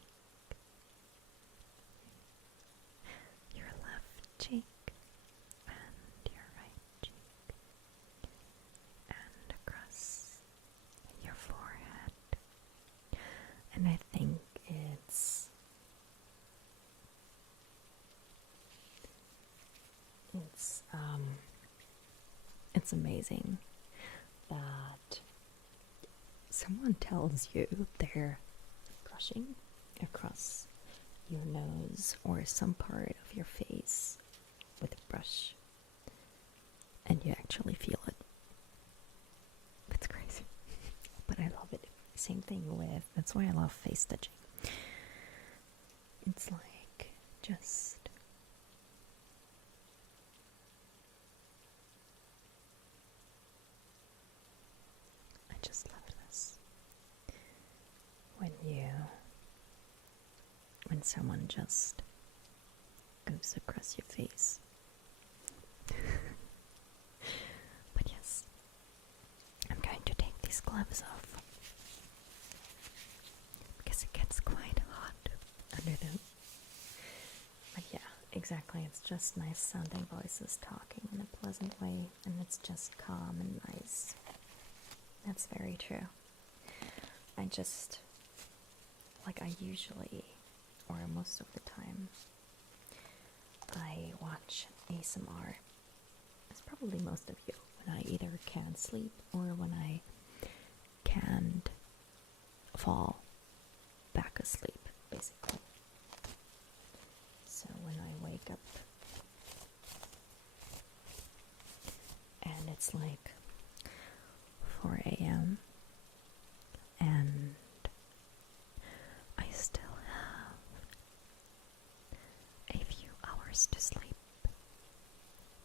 your left cheek and your right cheek, and across your forehead. And I think it's amazing that someone tells you they're brushing across your nose or some part of your face with a brush, and you actually feel it. It's crazy. But I love it. Same thing with, that's why I love face touching. It's like just I just love this. When someone just goes across your face. But yes, I'm going to take these gloves off because it gets quite hot under them. But yeah, exactly, it's just nice sounding voices talking in a pleasant way, and it's just calm and nice. That's very true. I usually, or most of the time, I watch ASMR. It's probably most of you, when I either can't sleep or when I can't fall back asleep, basically. So when I wake up and it's like 4 a.m. and I still have a few hours to sleep,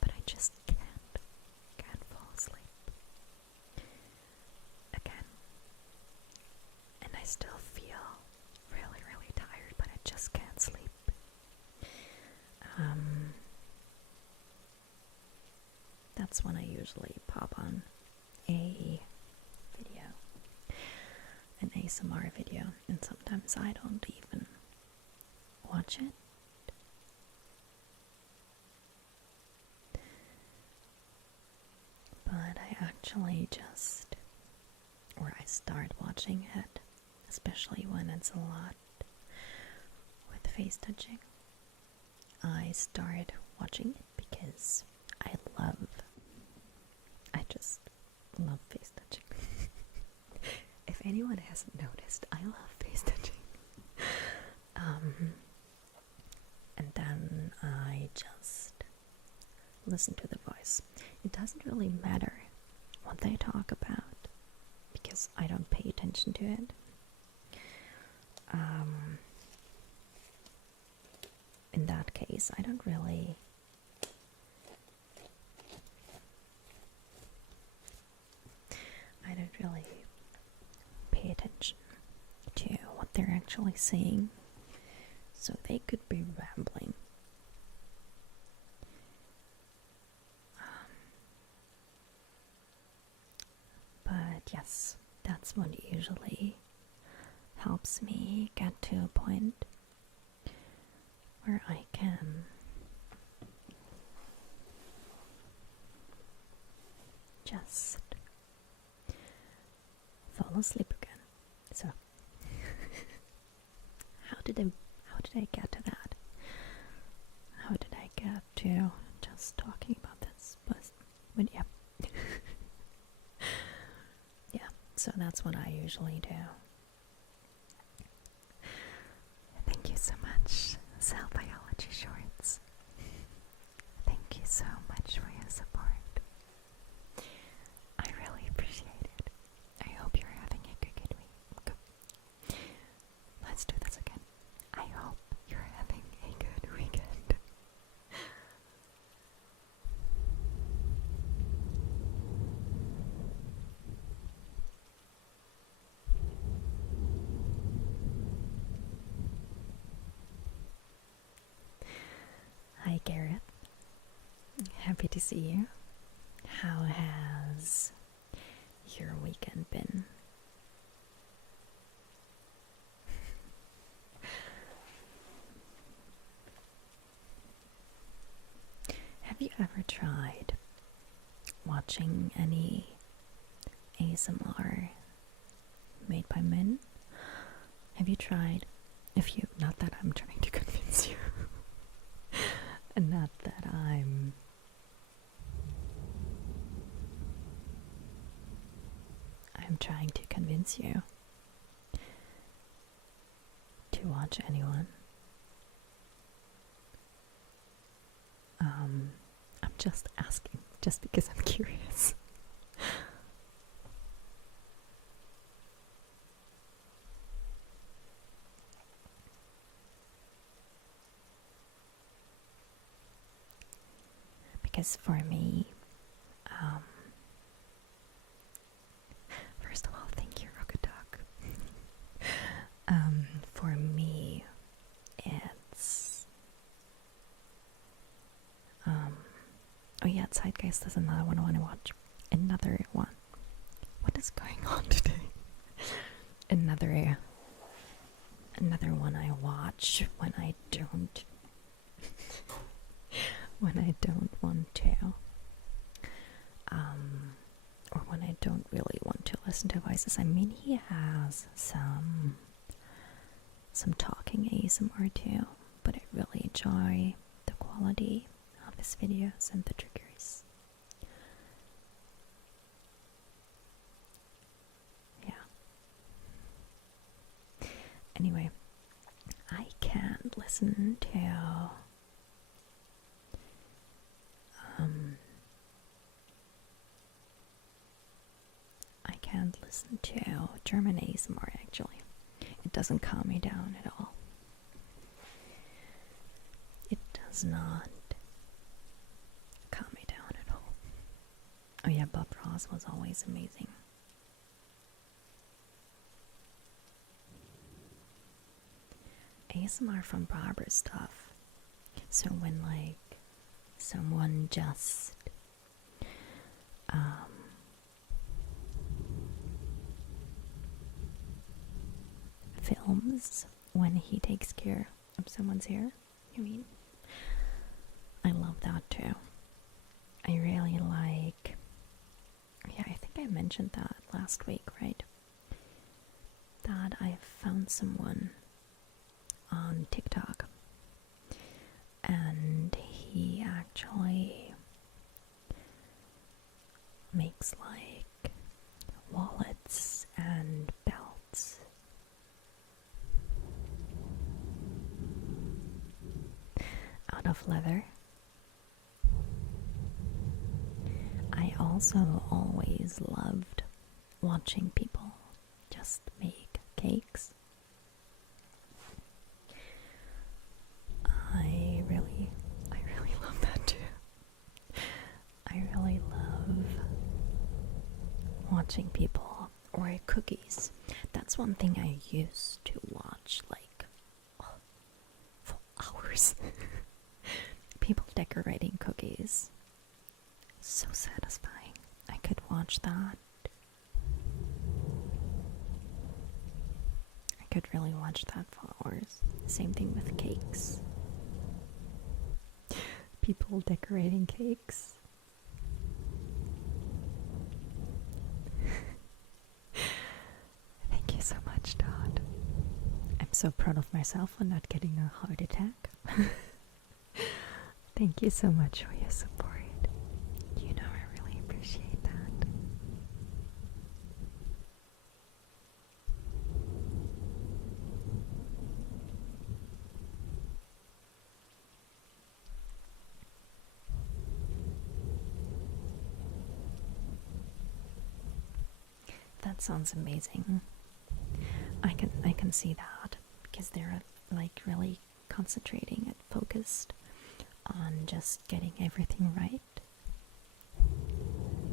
but I just can't fall asleep again, and I still feel really, really tired, but I just can't sleep. That's when I usually pop on a video, an ASMR video, and sometimes I don't even watch it. But I actually I start watching it, especially when it's a lot with face touching. I start watching it because I just love face touching. If anyone hasn't noticed, I love face touching. And then I just listen to the voice. It doesn't really matter what they talk about because I don't pay attention to it. In that case, I don't really pay attention to what they're actually saying, so they could be rambling. But yes, that's what usually helps me get to a point where I can just fall asleep again. So how did I get to that? How did I get to just talking about this? But yeah. So that's what I usually do. Thank you so much, Cell Biology Shorts. Thank you so much for your support. I really appreciate it. I hope you're having a good week. Let's do this again. I hope you're having a good weekend. Hi Gareth, happy to see you. How has your weekend been? Have you ever tried watching any ASMR made by men? Have you tried? Not that I'm trying to convince you. And not that I'm trying to convince you to watch anyone. I'm just asking, just because I'm curious. Because for me, first of all, thank you, Rokutalk. For me, it's oh yeah, Zeitgeist is another one I want to watch. Another one. What is going on today? Another one I watch when I don't want to, or when I don't really want to listen to voices. I mean, he has some talking ASMR too, but I really enjoy the quality of his videos and the triggers. Yeah. Anyway, I can't listen to German ASMR actually. It doesn't calm me down at all. It does not calm me down at all. Oh yeah, Bob Ross was always amazing. ASMR from Barbara stuff. So when like someone just films when he takes care of someone's hair, I mean, I love that too. I really like, yeah, I think I mentioned that last week, right? That I found someone on TikTok and he actually makes like wallets and belts out of leather. I also always loved watching people just make cakes. I really love that too. I really love watching people or cookies. That's one thing I used to watch like for hours. People decorating cookies. So satisfying. I could watch that. I could really watch that for hours. Same thing with cakes. People decorating cakes. Thank you so much, Todd. I'm so proud of myself for not getting a heart attack. Thank you so much for your support. You know I really appreciate that. that sounds amazing. I can see that because they're like really concentrating and focused on just getting everything right.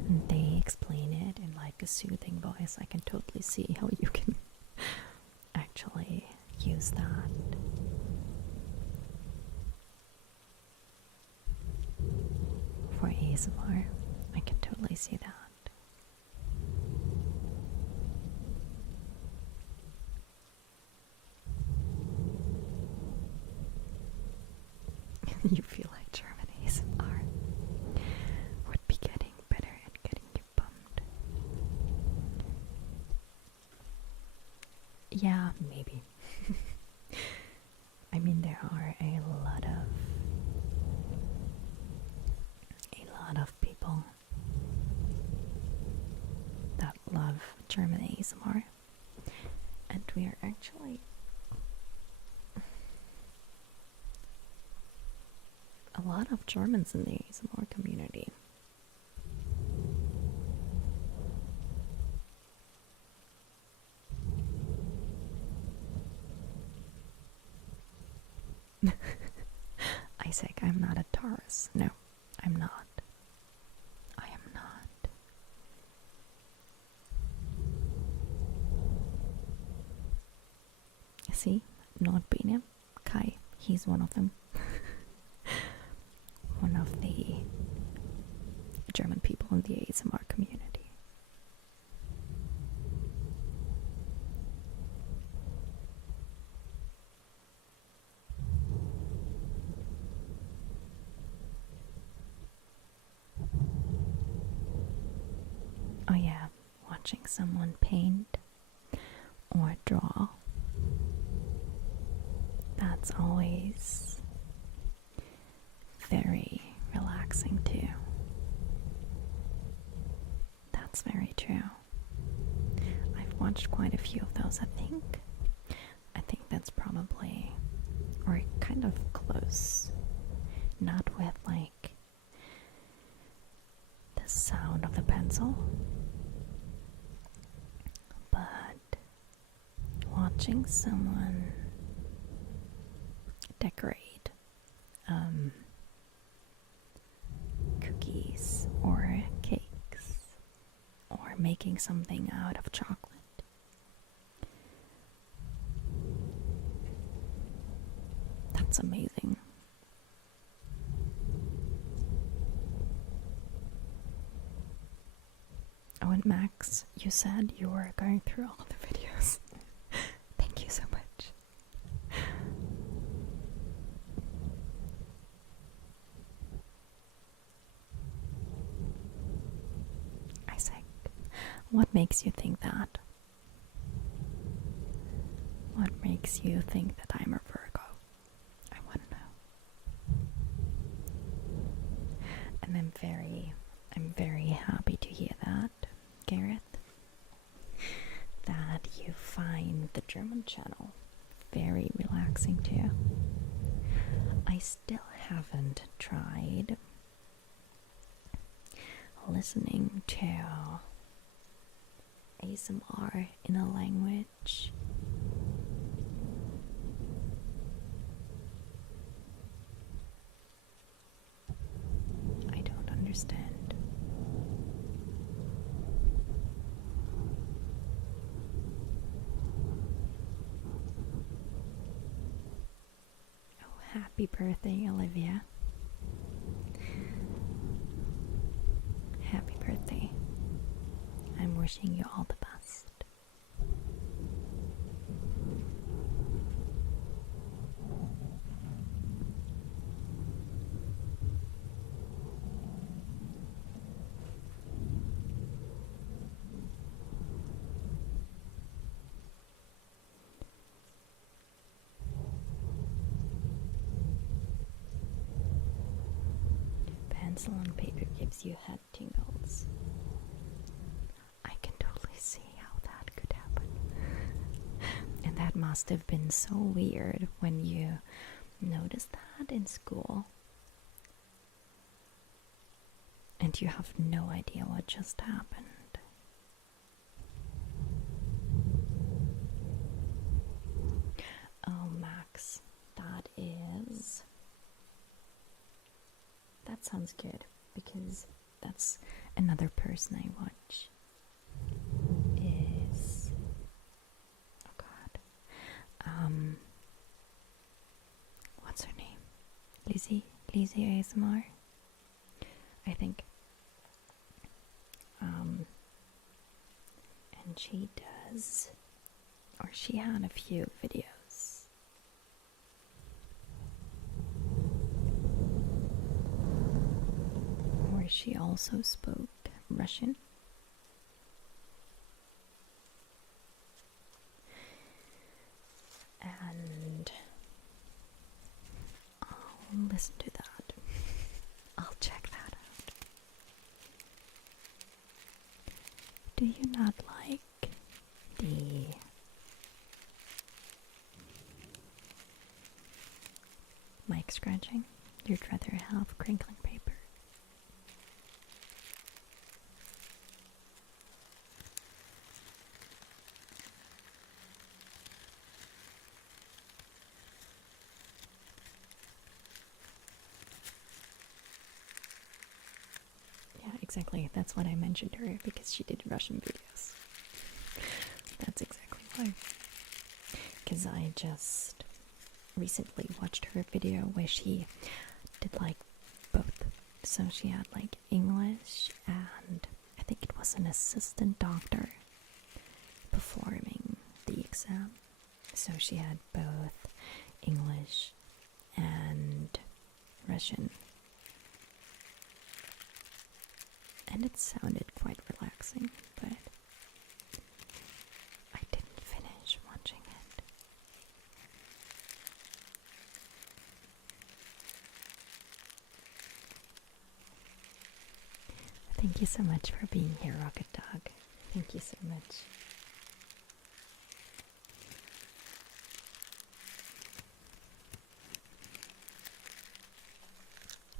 And they explain it in like a soothing voice. I can totally see how you can actually use that. For ASMR, I can totally see that. You feel like German ASMR would be getting better at getting you bummed. Yeah, maybe. I mean, there are a lot of people that love German ASMR, and we are actually a lot of Germans in the ASMR community. Isaac, I'm not a Taurus. No, I'm not. I am not. See, Nordbene, Kai, he's one of them. One of the German people in the ASMR community. Oh yeah, watching someone paint or draw, that's always very relaxing too. That's very true. I've watched quite a few of those, I think. I think that's probably, or kind of close. Not with like the sound of the pencil, but watching someone decorate cookies or cakes or making something out of chocolate. That's amazing. Oh, and Max, you said you were going through all the videos. Thank you so much. Isaac, what makes you think that? What makes you think that I'm a Virgo? I want to know. And I'm very happy to hear that, Gareth. That you find the German channel very relaxing too. I still haven't tried listening to ASMR in a language I don't understand. Oh, happy birthday, Olivia. Happy birthday. I'm wishing you all the best. Pencil on paper gives you head tingles. I can totally see how that could happen. And that must have been so weird when you noticed that in school. And you have no idea what just happened. that sounds good, because that's another person I watch. Is oh god, what's her name? Lizzie ASMR, I think. And she does, or she had a few videos where she also spoke Russian. And I'll listen to that. I'll check that out. Do you not like the mic scratching? You'd rather have crinkling paper? Yeah, exactly. That's what I mentioned her, because she did Russian videos. That's exactly why. Because I just recently watched her video where she did like both. So she had like English, and I think it was an assistant doctor performing the exam. So she had both English and Russian. And it sounded quite relaxing, but I didn't finish watching it. Thank you so much for being here, Rocket Dog. Thank you so much.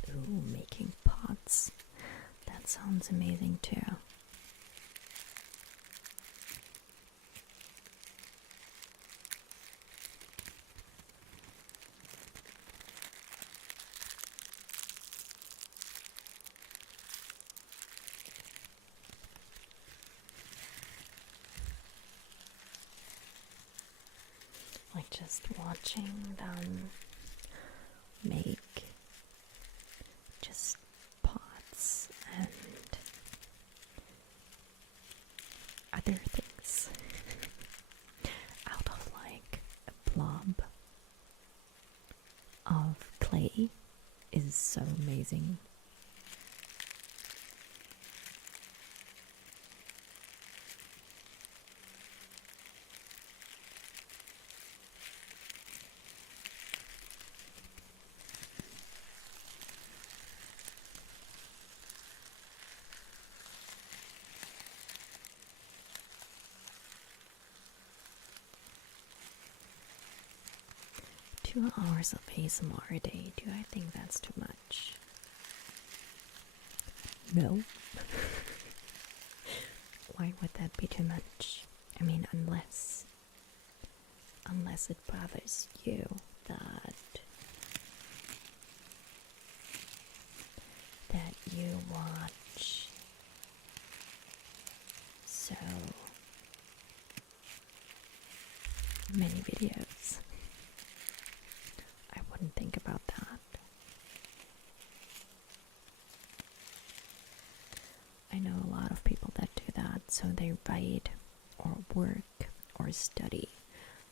Ooh, making pots. That sounds amazing too. Like just watching them make just pots and other things out of like a blob of clay is so amazing. Hours of ASMR a day. Do I think that's too much? No. Why would that be too much? I mean, unless it bothers you that you watch so many videos. I wouldn't think about that. I know a lot of people that do that, so they write or work or study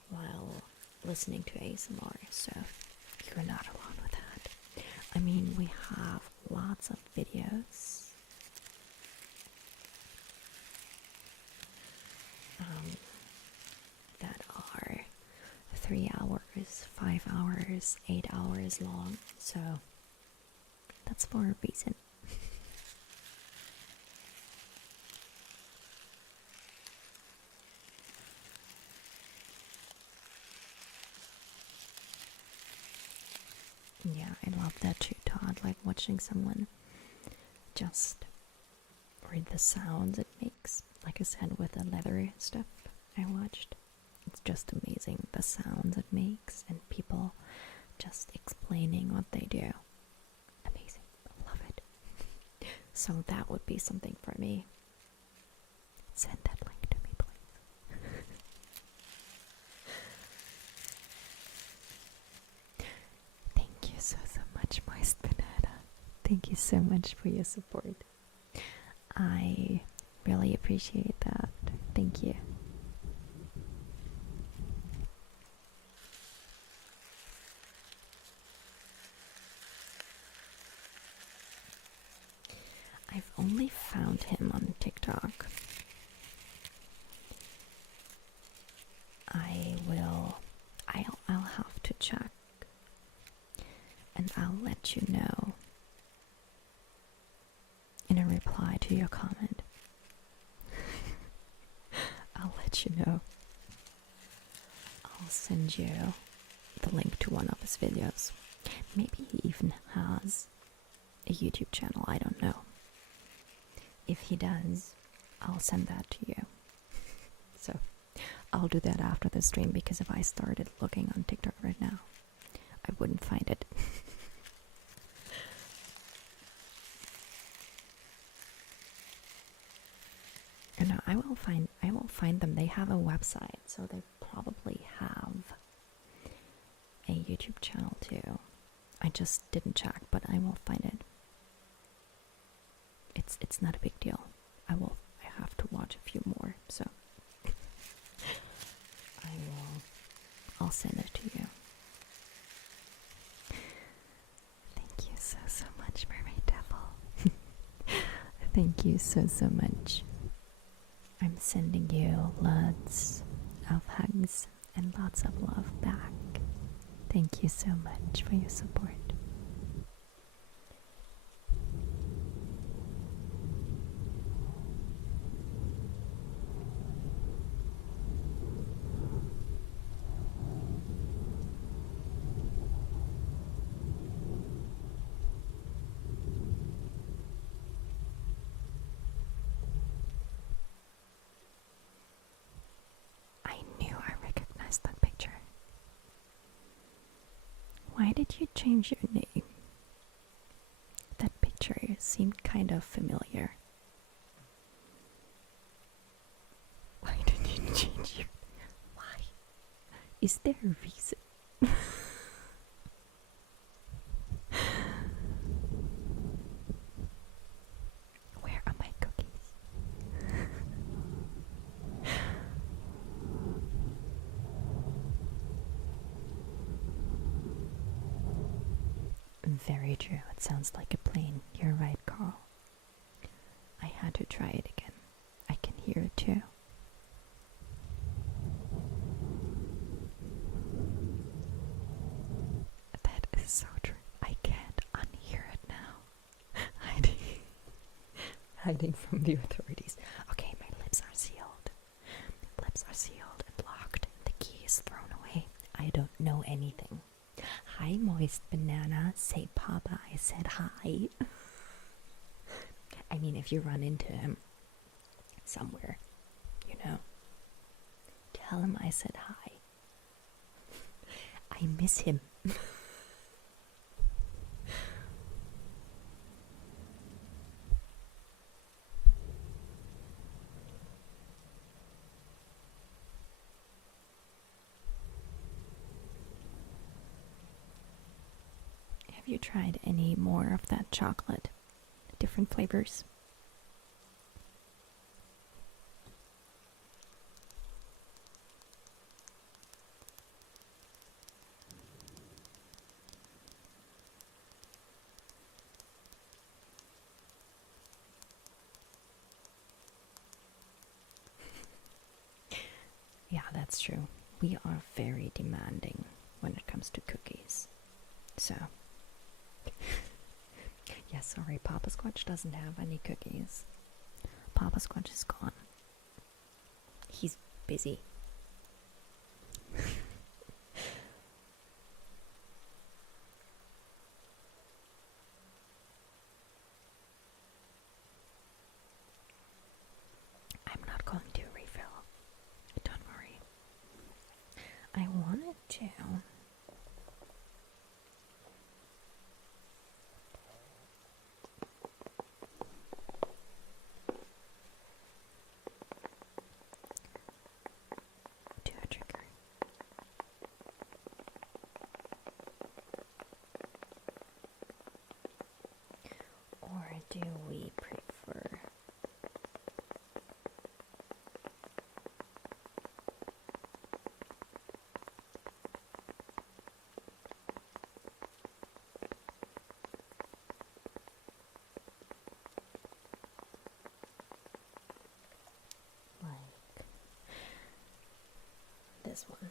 while listening to ASMR, so you're not alone with that. I mean, we have lots of videos that are 3 hours, 5 hours, 8 hours long, so that's for a reason. Yeah, I love that too, Todd, like watching someone just read the sounds it makes. Like I said, with the leather stuff I watched, it's just amazing, the sounds it makes, and people just explaining what they do. Amazing. I love So that would be something for me. Send that link to me, please. Thank you so much, Moist Banana. Thank you so much for your support. I really appreciate that. Thank you. I've only found him on TikTok. I'll have to check, and I'll let you know in a reply to your comment. I'll let you know. I'll send you the link to one of his videos. Maybe he even has a YouTube channel, I don't know. If he does, I'll send that to you. So I'll do that after the stream, because if I started looking on TikTok right now, I wouldn't find it. No, I will find them. They have a website, so they probably have a YouTube channel too. I just didn't check, but I will find it. It's not a big deal. I have to watch a few more, so I'll send it to you. Thank you so much, Mermaid Devil. Thank you so much. I'm sending you lots of hugs and lots of love back. Thank you so much for your support. That picture. Why did you change your name? That picture seemed kind of familiar. Why did you change your name? Why? Is there a reason? Where are my cookies? Very true. It sounds like a plane. You're right, Carl. I had to try it again. I can hear it too. That is so true. I can't unhear it now. Hiding from the authorities. Okay, my lips are sealed. Lips are sealed and locked. The key is thrown away. I don't know anything. Hi, Moist Banana. Say Papa, I said hi. I mean, if you run into him somewhere, you know, tell him I said hi. I miss him. Have you tried any more of that chocolate? Different flavors? Yeah, that's true. We are very demanding when it comes to cookies. So, yeah, sorry, Papa Squatch doesn't have any cookies. Papa Squatch is gone. He's busy. I'm not going to refill. Don't worry. I wanted to. this one.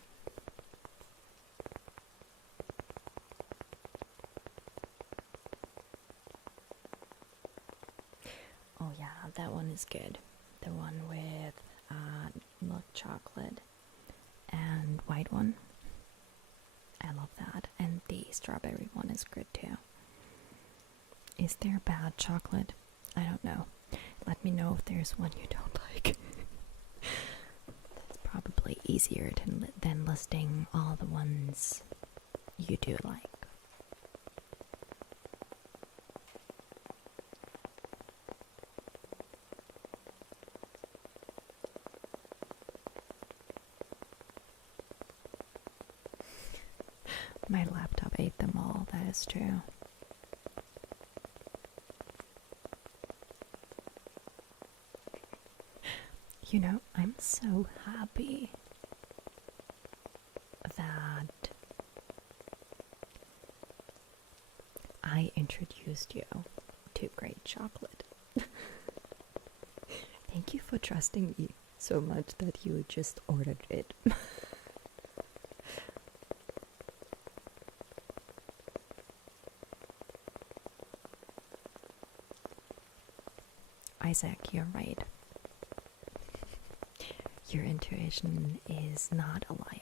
Oh yeah, that one is good. The one with milk chocolate and white one. I love that. And the strawberry one is good too. Is there bad chocolate? I don't know. Let me know if there's one you don't like. That's probably easier than listing all the ones you do like. My laptop ate them all, that is true. You know, I'm so happy that I introduced you to great chocolate. Thank you for trusting me so much that you just ordered it. Isaac, you're right. Your intuition is not a liar.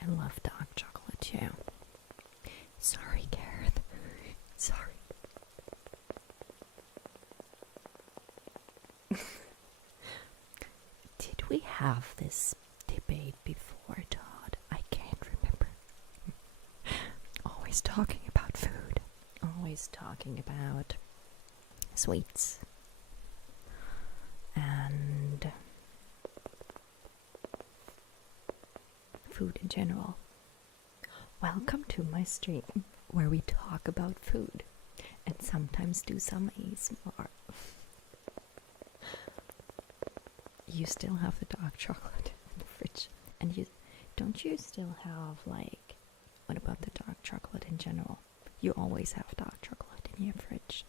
I love dark chocolate too. Sorry, Gareth. Sorry. Did we have this debate before, Todd? I can't remember. Always talking about food. Always talking about sweets. And food in general. Welcome to my stream where we talk about food and sometimes do some ASMR. You still have the dark chocolate in the fridge, and don't you still have, like, what about the dark chocolate in general? You always have dark chocolate in your fridge.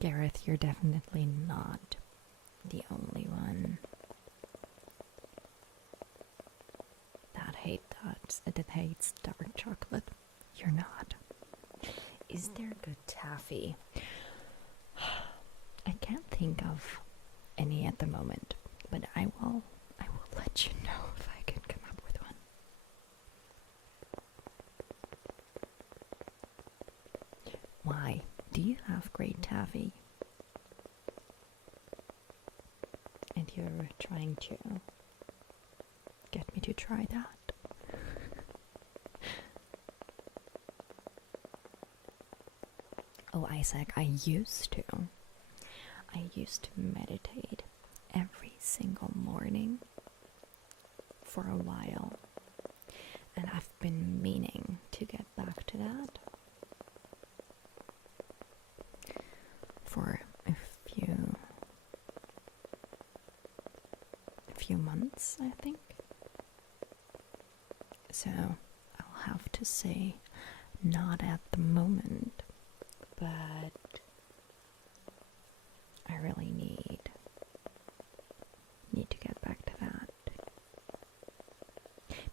Gareth, you're definitely not the only one that hates dark chocolate. You're not. Is there good taffy? I can't think of any at the moment, but I will let you know if I can come up with one. Why? Do you have great taffy? And you're trying to get me to try that? Oh, Isaac, I used to meditate every single morning for a while, and I've been meaning to get back to that for a few months, I think. So I'll have to say not at the moment, but I really need to get back to that,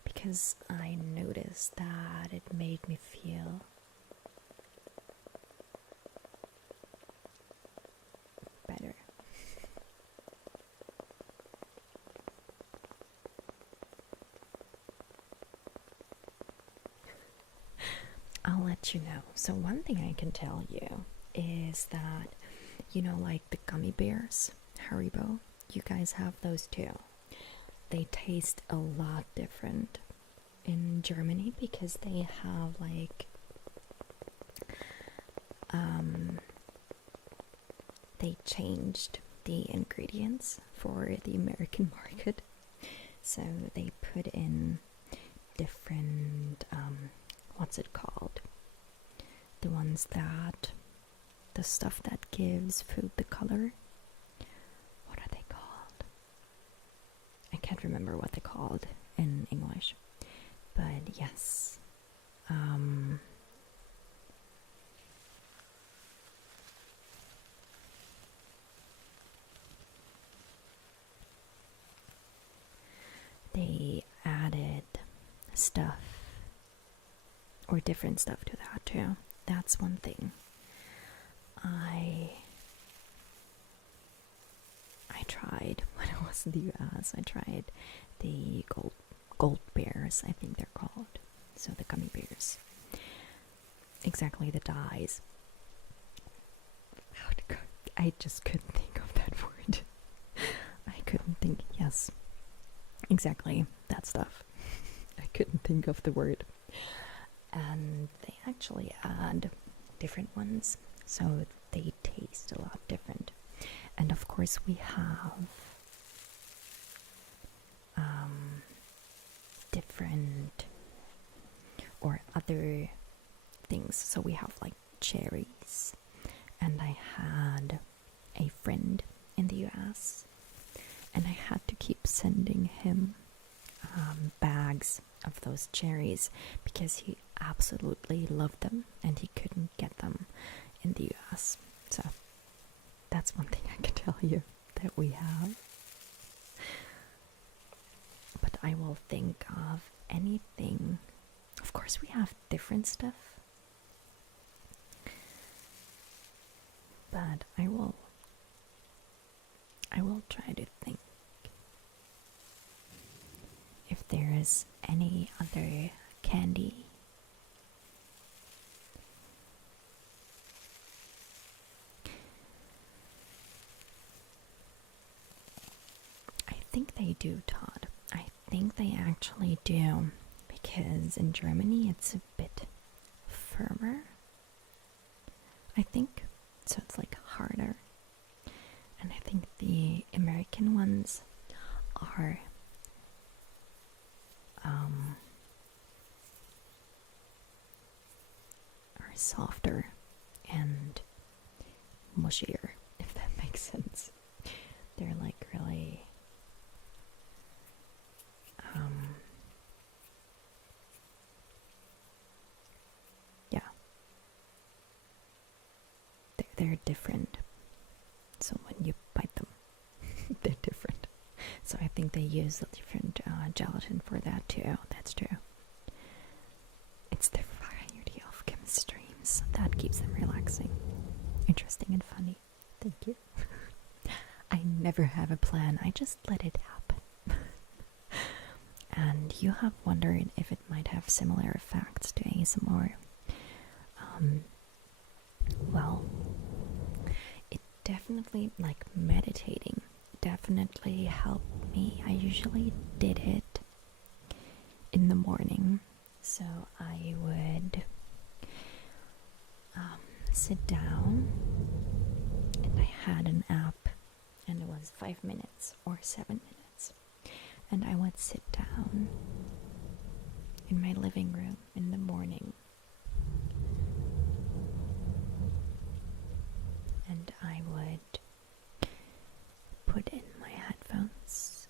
because I noticed that it made me feel better. I'll let you know. So one thing I can tell you is that, you know, like the gummy bears, Haribo, you guys have those too. They taste a lot different in Germany because they have like they changed the ingredients for the American market, so they put in different what's it called, the stuff that gives food the color. remember what they're called in English. But yes. They added stuff or different stuff to that too. That's one thing. I tried when I was in the US. I tried the gold bears, I think they're called. So the gummy bears. Exactly, the dyes. I just couldn't think of that word. I couldn't think. Yes, exactly that stuff. I couldn't think of the word. And they actually add different ones, so they taste a lot different. And of course we have different or other things. So we have like cherries, and I had a friend in the US, and I had to keep sending him bags of those cherries because he absolutely loved them and he couldn't get them in the US. So that's one thing I can tell you that we have. But I will think of anything. Of course we have different stuff, but I will try to think if there is any other candy. I think they do, Todd. I think they actually do, because in Germany it's a bit firmer, I think, so it's like harder. And I think the American ones are softer and mushier, if that makes sense. They're like really yeah, they're different. So when you bite them, they're different. So I think they use a different gelatin for that too. That's true. It's the variety of chemistries that keeps them relaxing, interesting, and funny. Thank you. I never have a plan. I just let it happen. And you have wondered if it might have similar effects to ASMR. Well, it definitely, like meditating, definitely helped me. I usually did it in the morning. So I would sit down, and I had an app, and it was 5 minutes or 7 minutes. And I would sit down in my living room in the morning, and I would put in my headphones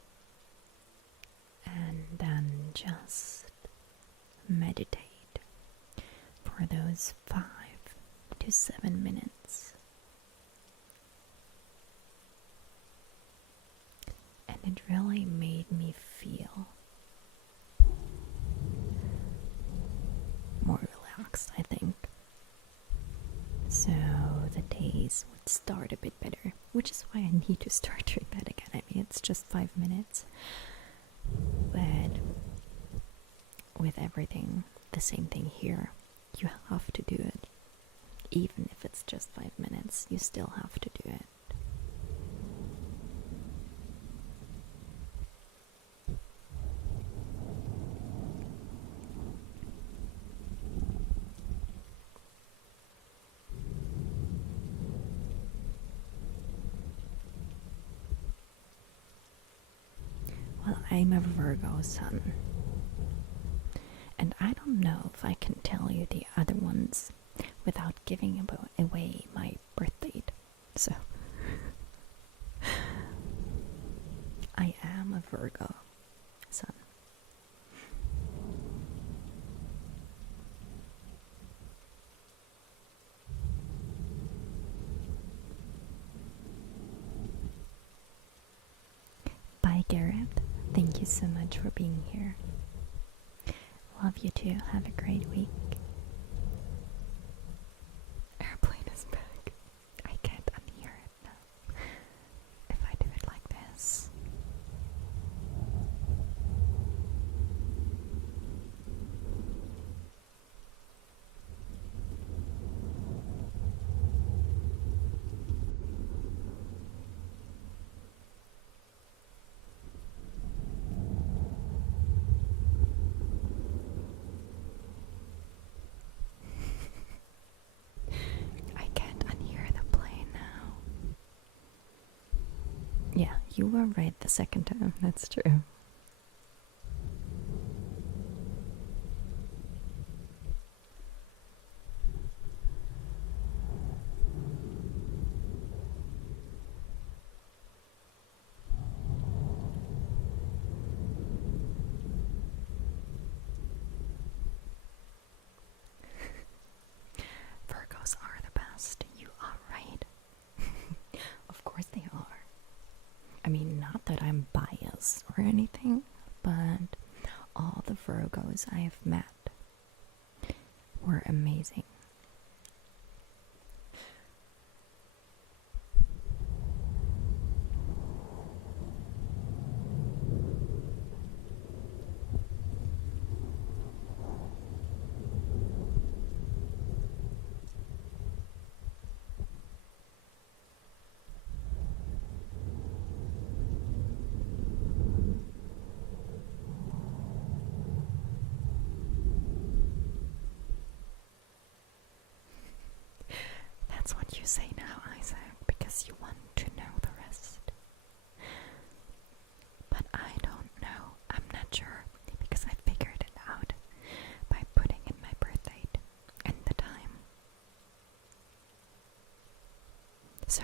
and then just meditate for those 5 to 7 minutes. And it really made me feel more relaxed, I think. So the days would start a bit better, which is why I need to start doing that again. I mean, it's just 5 minutes, but with everything, the same thing here. You have to do it. Even if it's just 5 minutes, you still have to do it. Well, I'm a Virgo sun. And I don't know if I can tell you the other ones without giving away my birth date. So, I am a Virgo. Gareth. Thank you so much for being here. Love you too. Have a great week. Airplane is back. I can't unhear it now. If I do it like this. I can't unhear the plane now. Yeah, you were right the second time. That's true. Virgos are the best. You are right. Of course they are. I mean, not that I'm biased or anything, but all the Virgos I have met were amazing. That's what you say now, Isaac, because you want to know the rest. But I don't know. I'm not sure, because I figured it out by putting in my birth date and the time. So,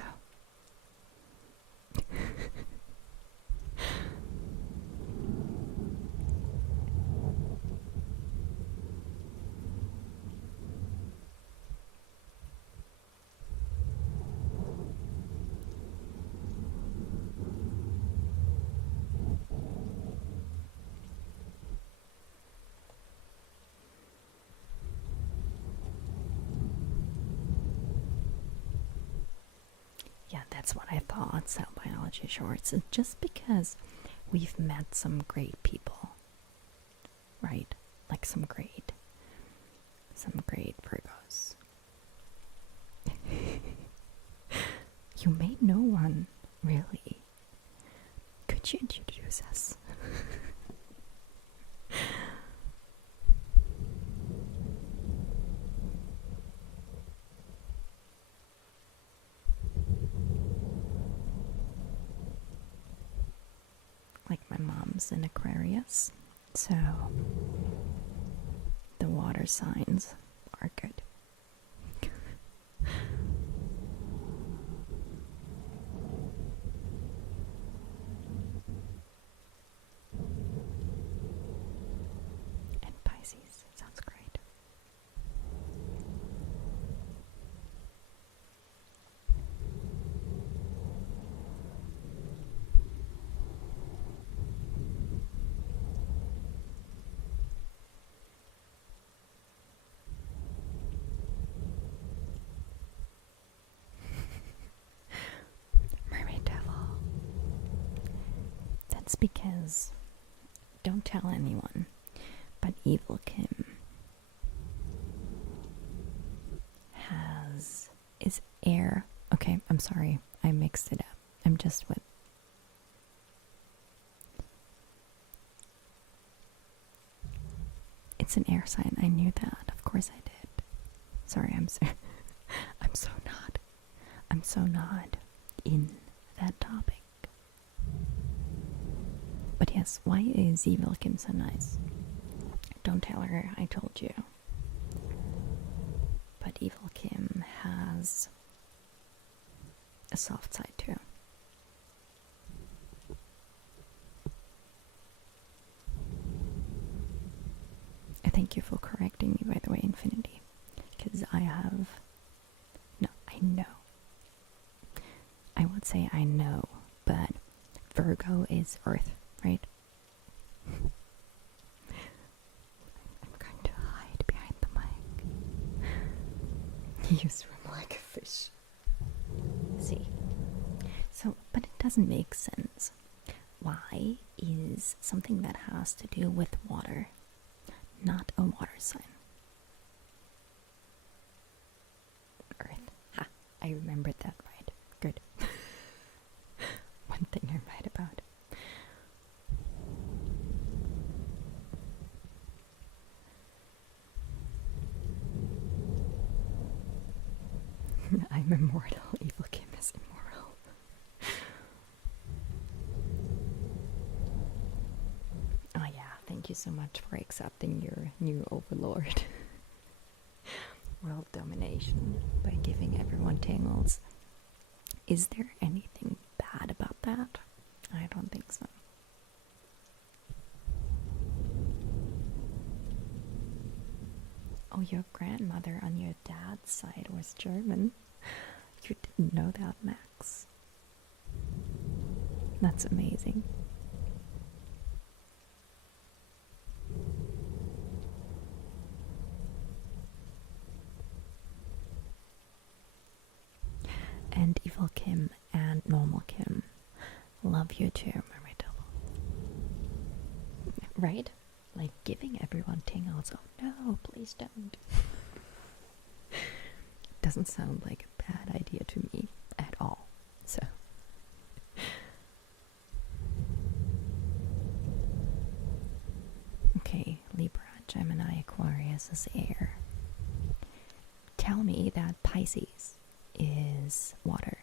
yeah, that's what I thought, cell biology shorts. It's just because we've met some great people, right? Like some great Virgos. You may know one, really. Could you introduce us? Like my mom's an Aquarius, so the water signs are good. And Pisces sounds great. Mermaid Devil. That's because, don't tell anyone, but Evil Kim is air. Okay, I'm sorry, I mixed it up. I'm just with. It's an air sign. I knew that. Of course I did. Sorry, I'm so not in that topic. But yes, why is Evil Kim so nice? Don't tell her I told you. But Evil Kim has a soft side too. I thank you for correcting me, by the way, Infinity. Because I know. I would say I know, but Virgo is Earth, right? I'm going to hide behind the mic. You swim like a fish. See? So, but it doesn't make sense. Why is something that has to do with water not a water sign? Earth. Ha! I remembered that right. Good. One thing I'm right about. I'm immortal. Evil Kim is immoral. Oh yeah, thank you so much for accepting your new overlord. World domination by giving everyone tingles. Is there anything bad about that? I don't think so. Oh, your grandmother on your dad's side was German. You didn't know that, Max. That's amazing. And Evil Kim and Normal Kim, love you too, Marital. Right? Like giving everyone tingles. Oh no, please don't. Doesn't sound like a bad idea to me at all. So. Okay, Libra, Gemini, Aquarius is air. Tell me that Pisces is water,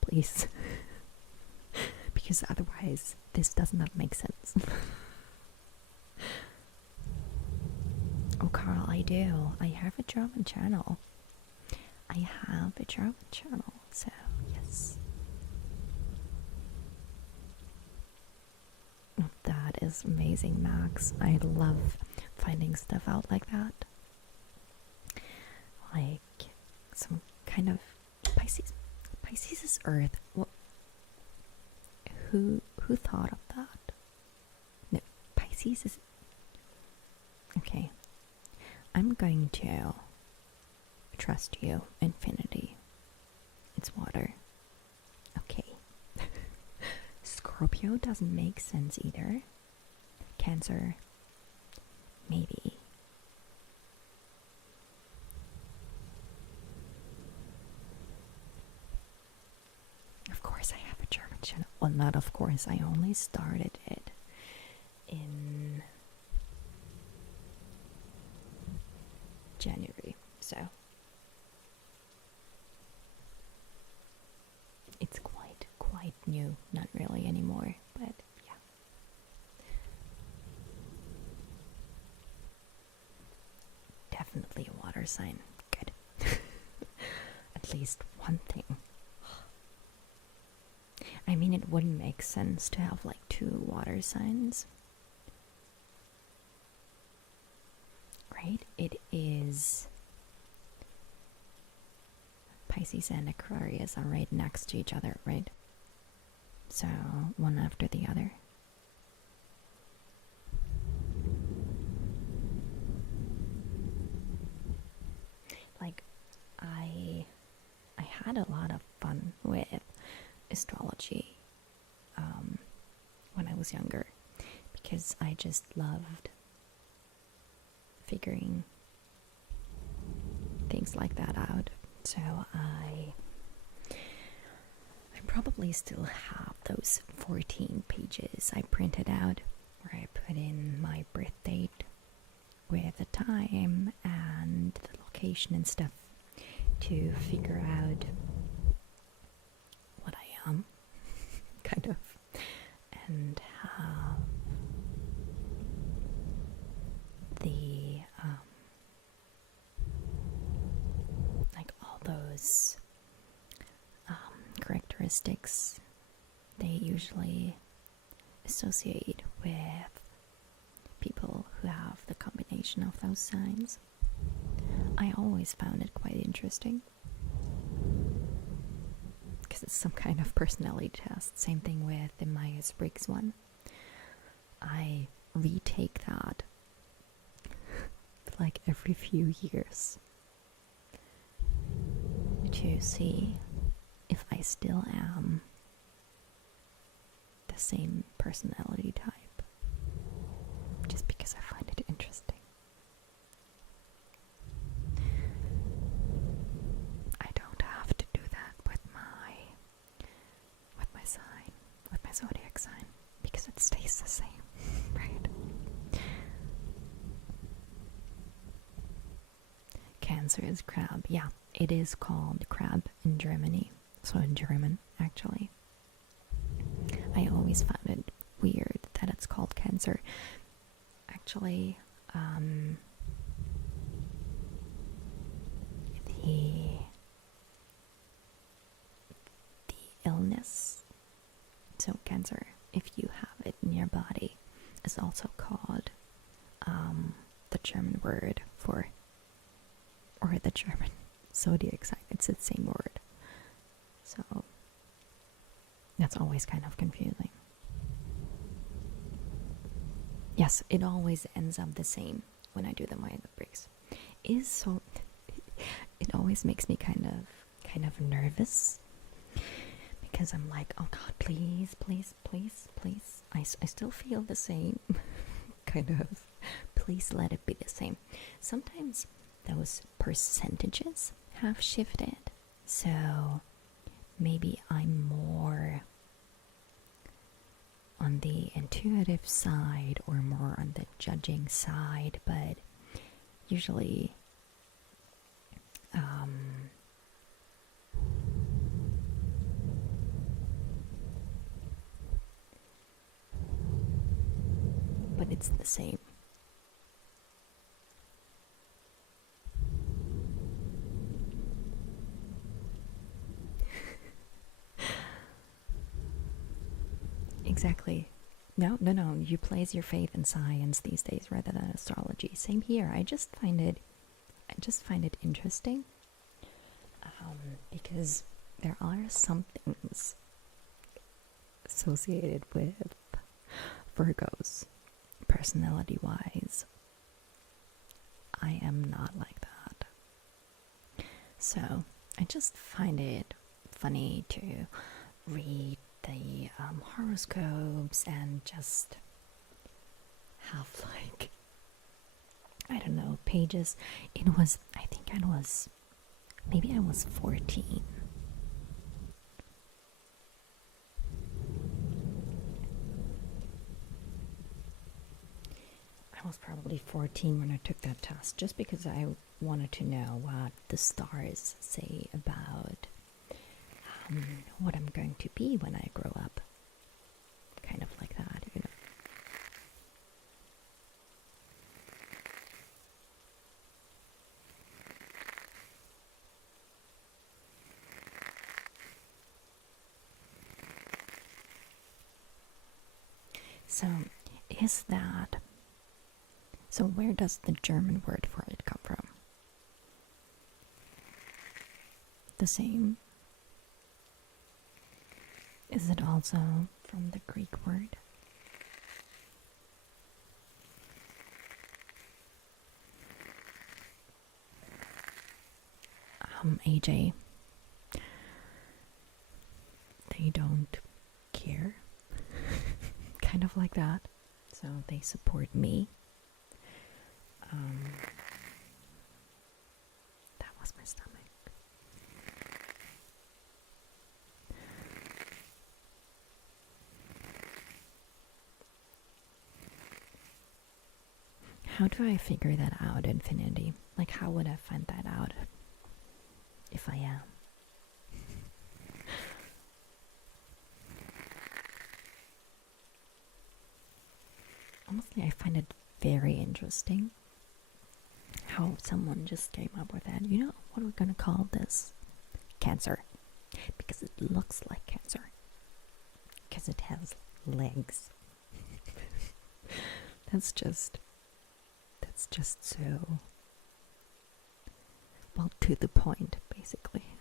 please. Because otherwise, this does not make sense. Oh, Carl, I do. I have a German channel. So yes. Oh, that is amazing, Max. I love finding stuff out like that. Like some kind of Pisces. Pisces is Earth. What? Who thought of that? No, Pisces is. Okay. I'm going to trust you, Infinity. It's water. Okay. Scorpio doesn't make sense either. Cancer. Maybe. Of course I have a German channel. Well, not of course. I only started it in January, so it's quite new. Not really anymore, but yeah. Definitely a water sign. Good. At least one thing. I mean, it wouldn't make sense to have like two water signs. Right? It is Pisces and Aquarius are right next to each other, right? So one after the other. Like I had a lot of fun with astrology when I was younger, because I just loved figuring things like that out. So I probably still have those 14 pages I printed out where I put in my birth date with the time and the location and stuff to figure out what I am, kind of, and have the like all those characteristics they usually associate with people who have the combination of those signs. I always found it quite interesting, because it's some kind of personality test. Same thing with the Myers-Briggs one. I retake that like every few years to see if I still am the same personality type, just because I find it interesting. I don't have to do that with my sign, with my zodiac sign, because it stays the same, right? Cancer is crab. Yeah, it is called crab in Germany. So in German, actually. I always found it weird that it's called Cancer. Actually, the illness, so cancer, if you have it in your body, is also called the German word for, or the German zodiac sign. It's the same word. So that's always kind of confusing. Yes, it always ends up the same when I do the Myers-Briggs. Is so it always makes me kind of nervous, because I'm like, oh God, please, please, please, please. I still feel the same. Kind of. Please let it be the same. Sometimes those percentages have shifted. So maybe I'm more on the intuitive side or more on the judging side, but usually but it's the same. Exactly. No. You place your faith in science these days rather than astrology. Same here. I just find it interesting, because there are some things associated with Virgos, personality-wise. I am not like that. So I just find it funny to read the horoscopes and just have, like, I don't know, pages. Maybe I was 14. I was probably 14 when I took that test, just because I wanted to know what the stars say about what I'm going to be when I grow up. Kind of like that, you know. So where does the German word for it come from? The same? Is it also from the Greek word? AJ, they don't care. Kind of like that. So they support me. That was my stomach. How do I figure that out, Infinity? Like, how would I find that out if I am? Honestly, I find it very interesting how someone just came up with that. You know what we're gonna call this? Cancer. Because it looks like cancer. Because it has legs. That's just so, well, to the point, basically.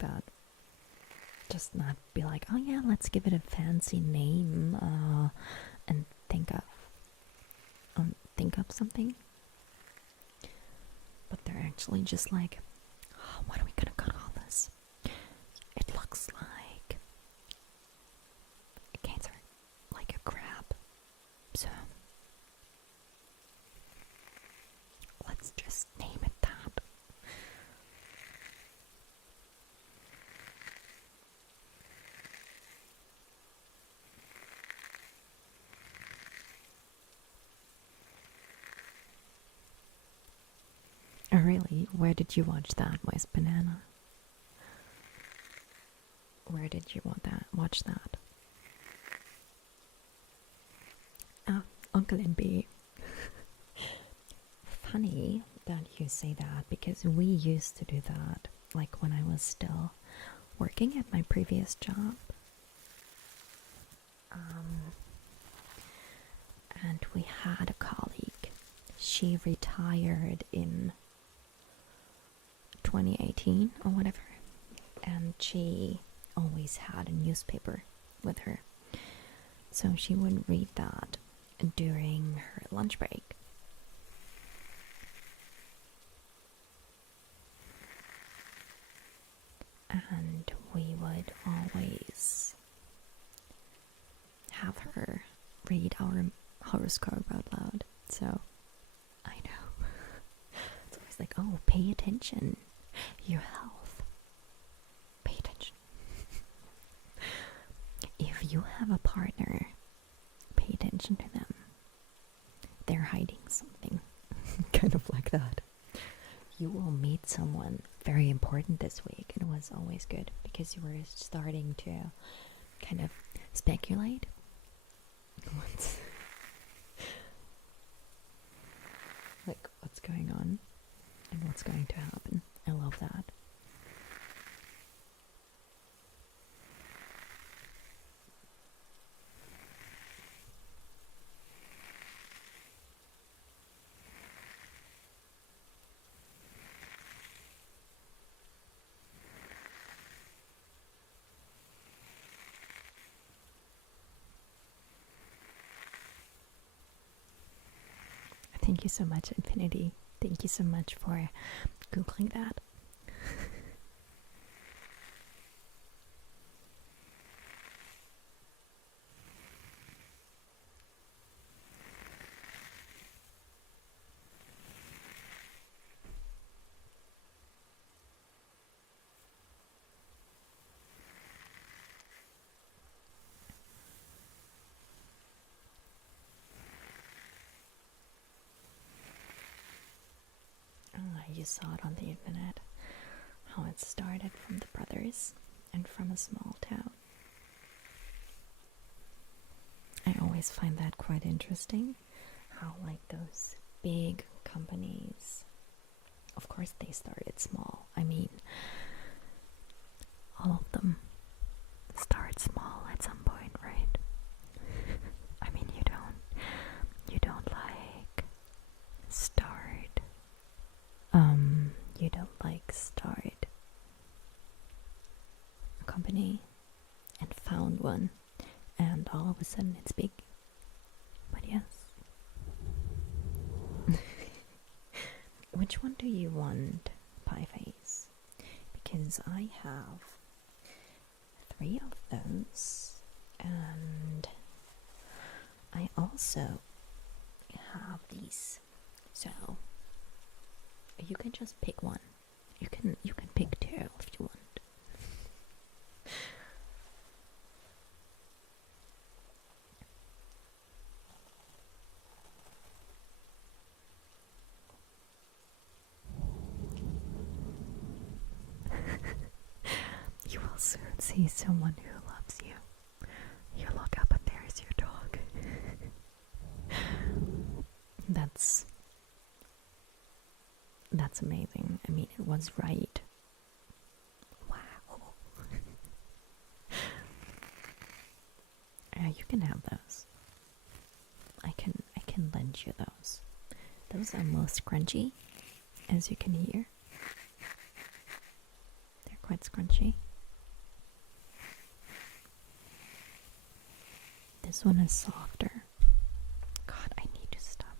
like that. Just not be like, oh yeah, let's give it a fancy name, and think of something. But they're actually just like, oh, what are we gonna call this? It looks like a cancer, like a crab. So let's just name it that. Oh, really? Where did you watch that, Wise Banana? Where did you watch that? Oh, Uncle NB. Funny that you say that, because we used to do that, like when I was still working at my previous job. And we had a colleague. She retired in 2018 or whatever, and she always had a newspaper with her, so she would read that during her lunch break. And we would always have her read our horoscope out loud. So I know. It's always like, oh, pay attention. Your health. Pay attention. If you have a partner, pay attention to them. They're hiding something. Kind of like that. You will meet someone very important this week, and it was always good because you were starting to kind of speculate what's going on and what's going to happen. I love that. Thank you so much, Infinity. Thank you so much for Googling that. You saw it on the internet, how it started from the brothers and from a small town. I always find that quite interesting, how like those big companies, of course they started small. I mean, all of them start small at some point, right? I mean, you don't like start a company and found one and all of a sudden it's big. But yes. Which one do you want, Pie Face? Because I have 3 of those, and I also have these. So you can just pick one. You can pick 2 if you want. You will soon see someone who loves you. You look up and there is your dog. That's amazing. I mean, it was right. Wow. You can have those. I can lend you those. Those are most crunchy, as you can hear. They're quite scrunchy. This one is softer. God, I need to stop.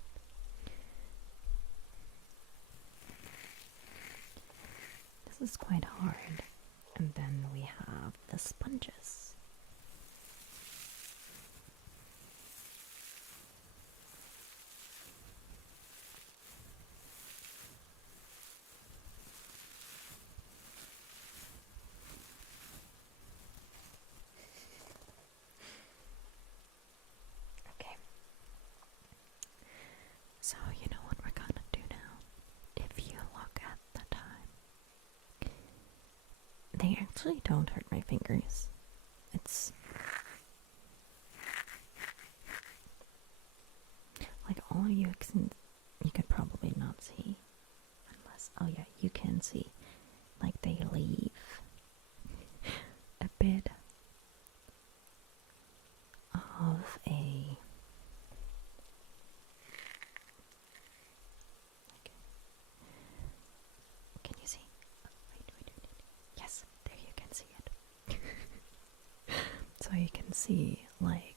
This is quite hard. And then we have the sponges. Okay. So, you know what we're gonna do now? If you look at the time, they actually don't hurt my fingers. It's like all you could probably not see, unless, oh yeah, you can see, like they leave a bit of a can you see? Wait. Yes, there you can see it. So you can see like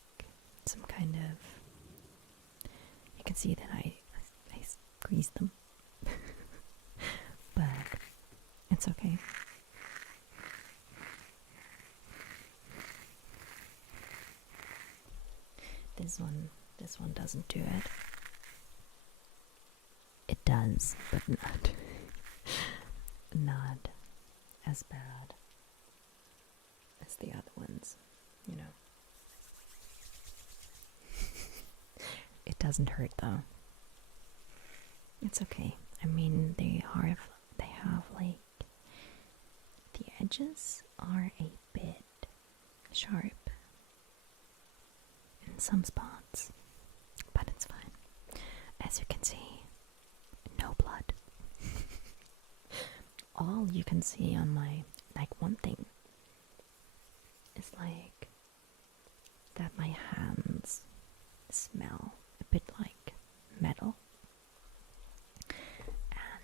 some kind of, you can see that I squeezed them. But it's okay. This one doesn't do it. It does, but not as bad as the other ones, you know. It doesn't hurt though. It's okay. I mean, they have like, the edges are a bit sharp in some spots, but it's fine. As you can see, no blood. All you can see on my, like, one thing is like that my hands smell a bit like metal,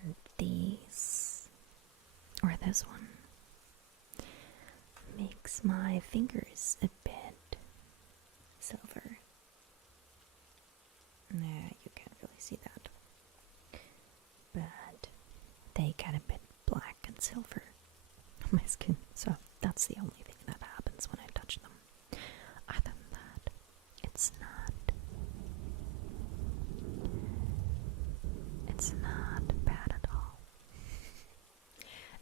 and these, or this one, makes my fingers a bit silver. Nah, you can't really see that, but they get a bit black and silver on my skin, so that's the only thing that happens when I touch them. Other than that, it's not bad at all.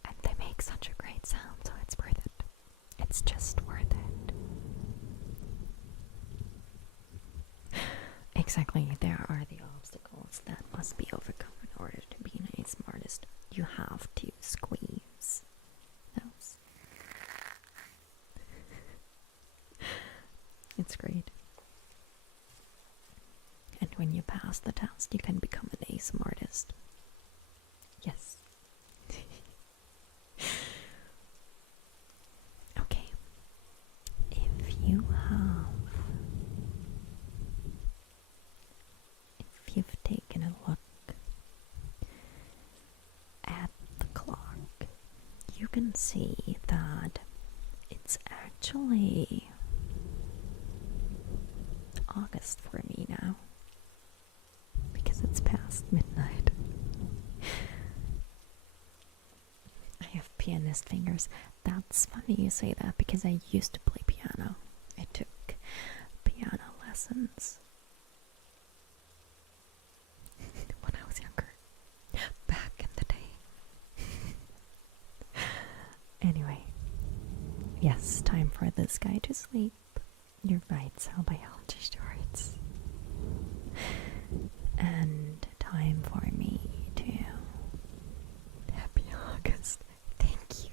And they make such a great sound, so it's worth it. It's just worth it. Exactly, there are the obstacles that must be overcome in order to be an ASMR artist. You have to squeeze those. It's great. And when you pass the test, you can become an ASMR artist. Yes. Okay. If you've taken a look at the clock, you can see that it's actually August for me now, because it's past midnight. I have pianist fingers. That's funny you say that, because I used to play piano. I took piano lessons when I was younger, back in the day. Anyway, yes, time for this guy to sleep. You're right, cell biology shorts. And time for me to, happy August, thank you.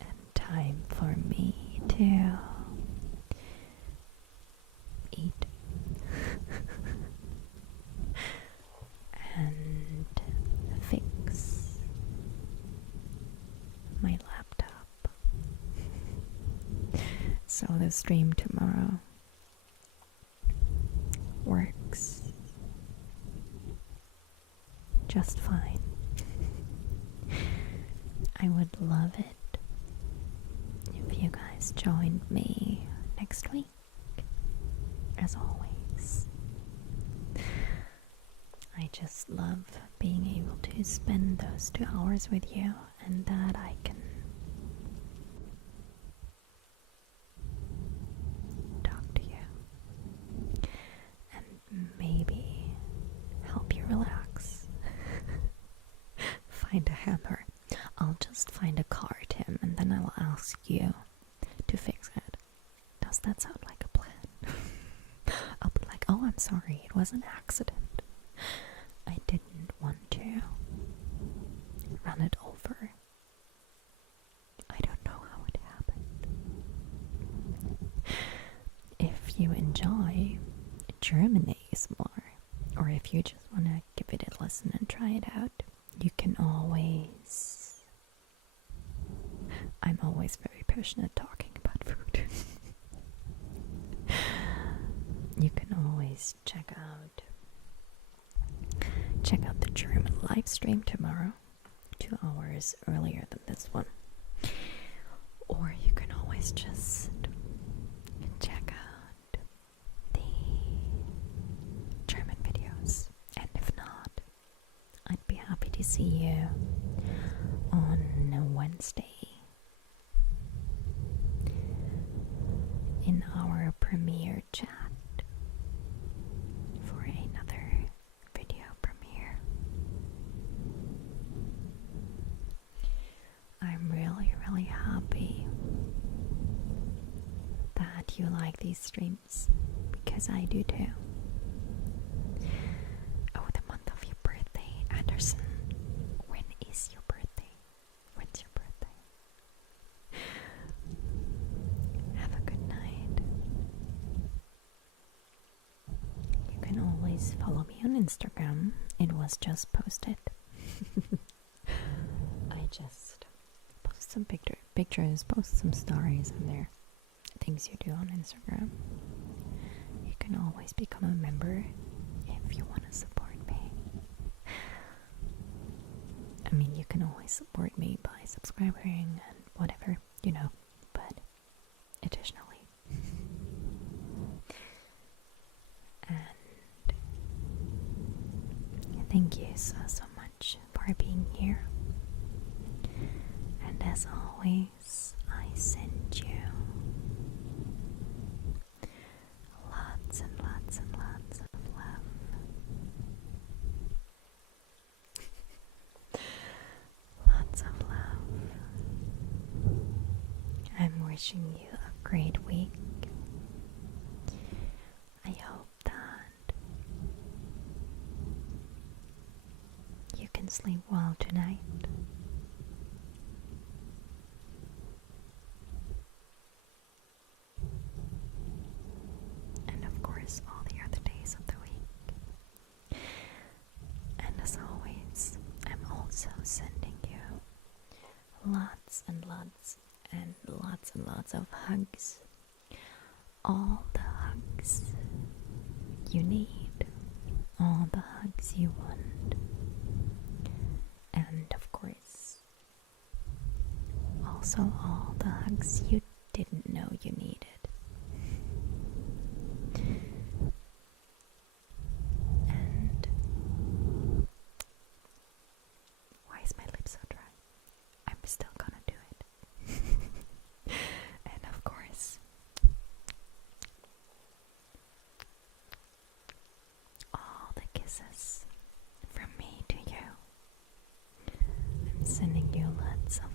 And time for me to eat and fix my laptop. So the stream tomorrow works just fine. I would love it please join me next week, as always. I just love being able to spend those 2 hours with you, and that I can talk to you and maybe help you relax. Find a hammer. I'll just find a car, Tim, and then I'll ask you to fix it. Does that sound like a plan? I'll be like, oh, I'm sorry, it was an accident. I didn't want to run it over. I don't know how it happened. If you enjoy German ASMR, or if you just want to give it a listen and try it out, you can always... I'm always very passionate talking about food. You can always check out the German live stream tomorrow, 2 hours earlier than this one. Or you can always just check out the German videos. And if not, I'd be happy to see you on Wednesday in our premiere chat for another video premiere. I'm really happy that you like these streams, because I do too. Oh, the month of your birthday, Anderson. When is your birthday? When's your birthday? Have a good night. You can always follow me on Instagram. It was just posted. I just post some pictures, post some stories on there. Things you do on Instagram. You can always become a member if you want to support me. I mean, you can always support me by subscribing and whatever, you know, but additionally. And thank you so much for being here. And as always, I send you lots and lots and lots of love. Lots of love. I'm wishing you a great week. I hope that you can sleep well tonight. And of course, all the other days of the week. And as always, I'm also sending you lots and lots and lots and lots of hugs. All the hugs you need, all the hugs you want, and of course, also all the hugs you didn't know you needed. And why is my lip so dry? I'm still gonna do it. And of course, all the kisses from me to you. I'm sending you lots of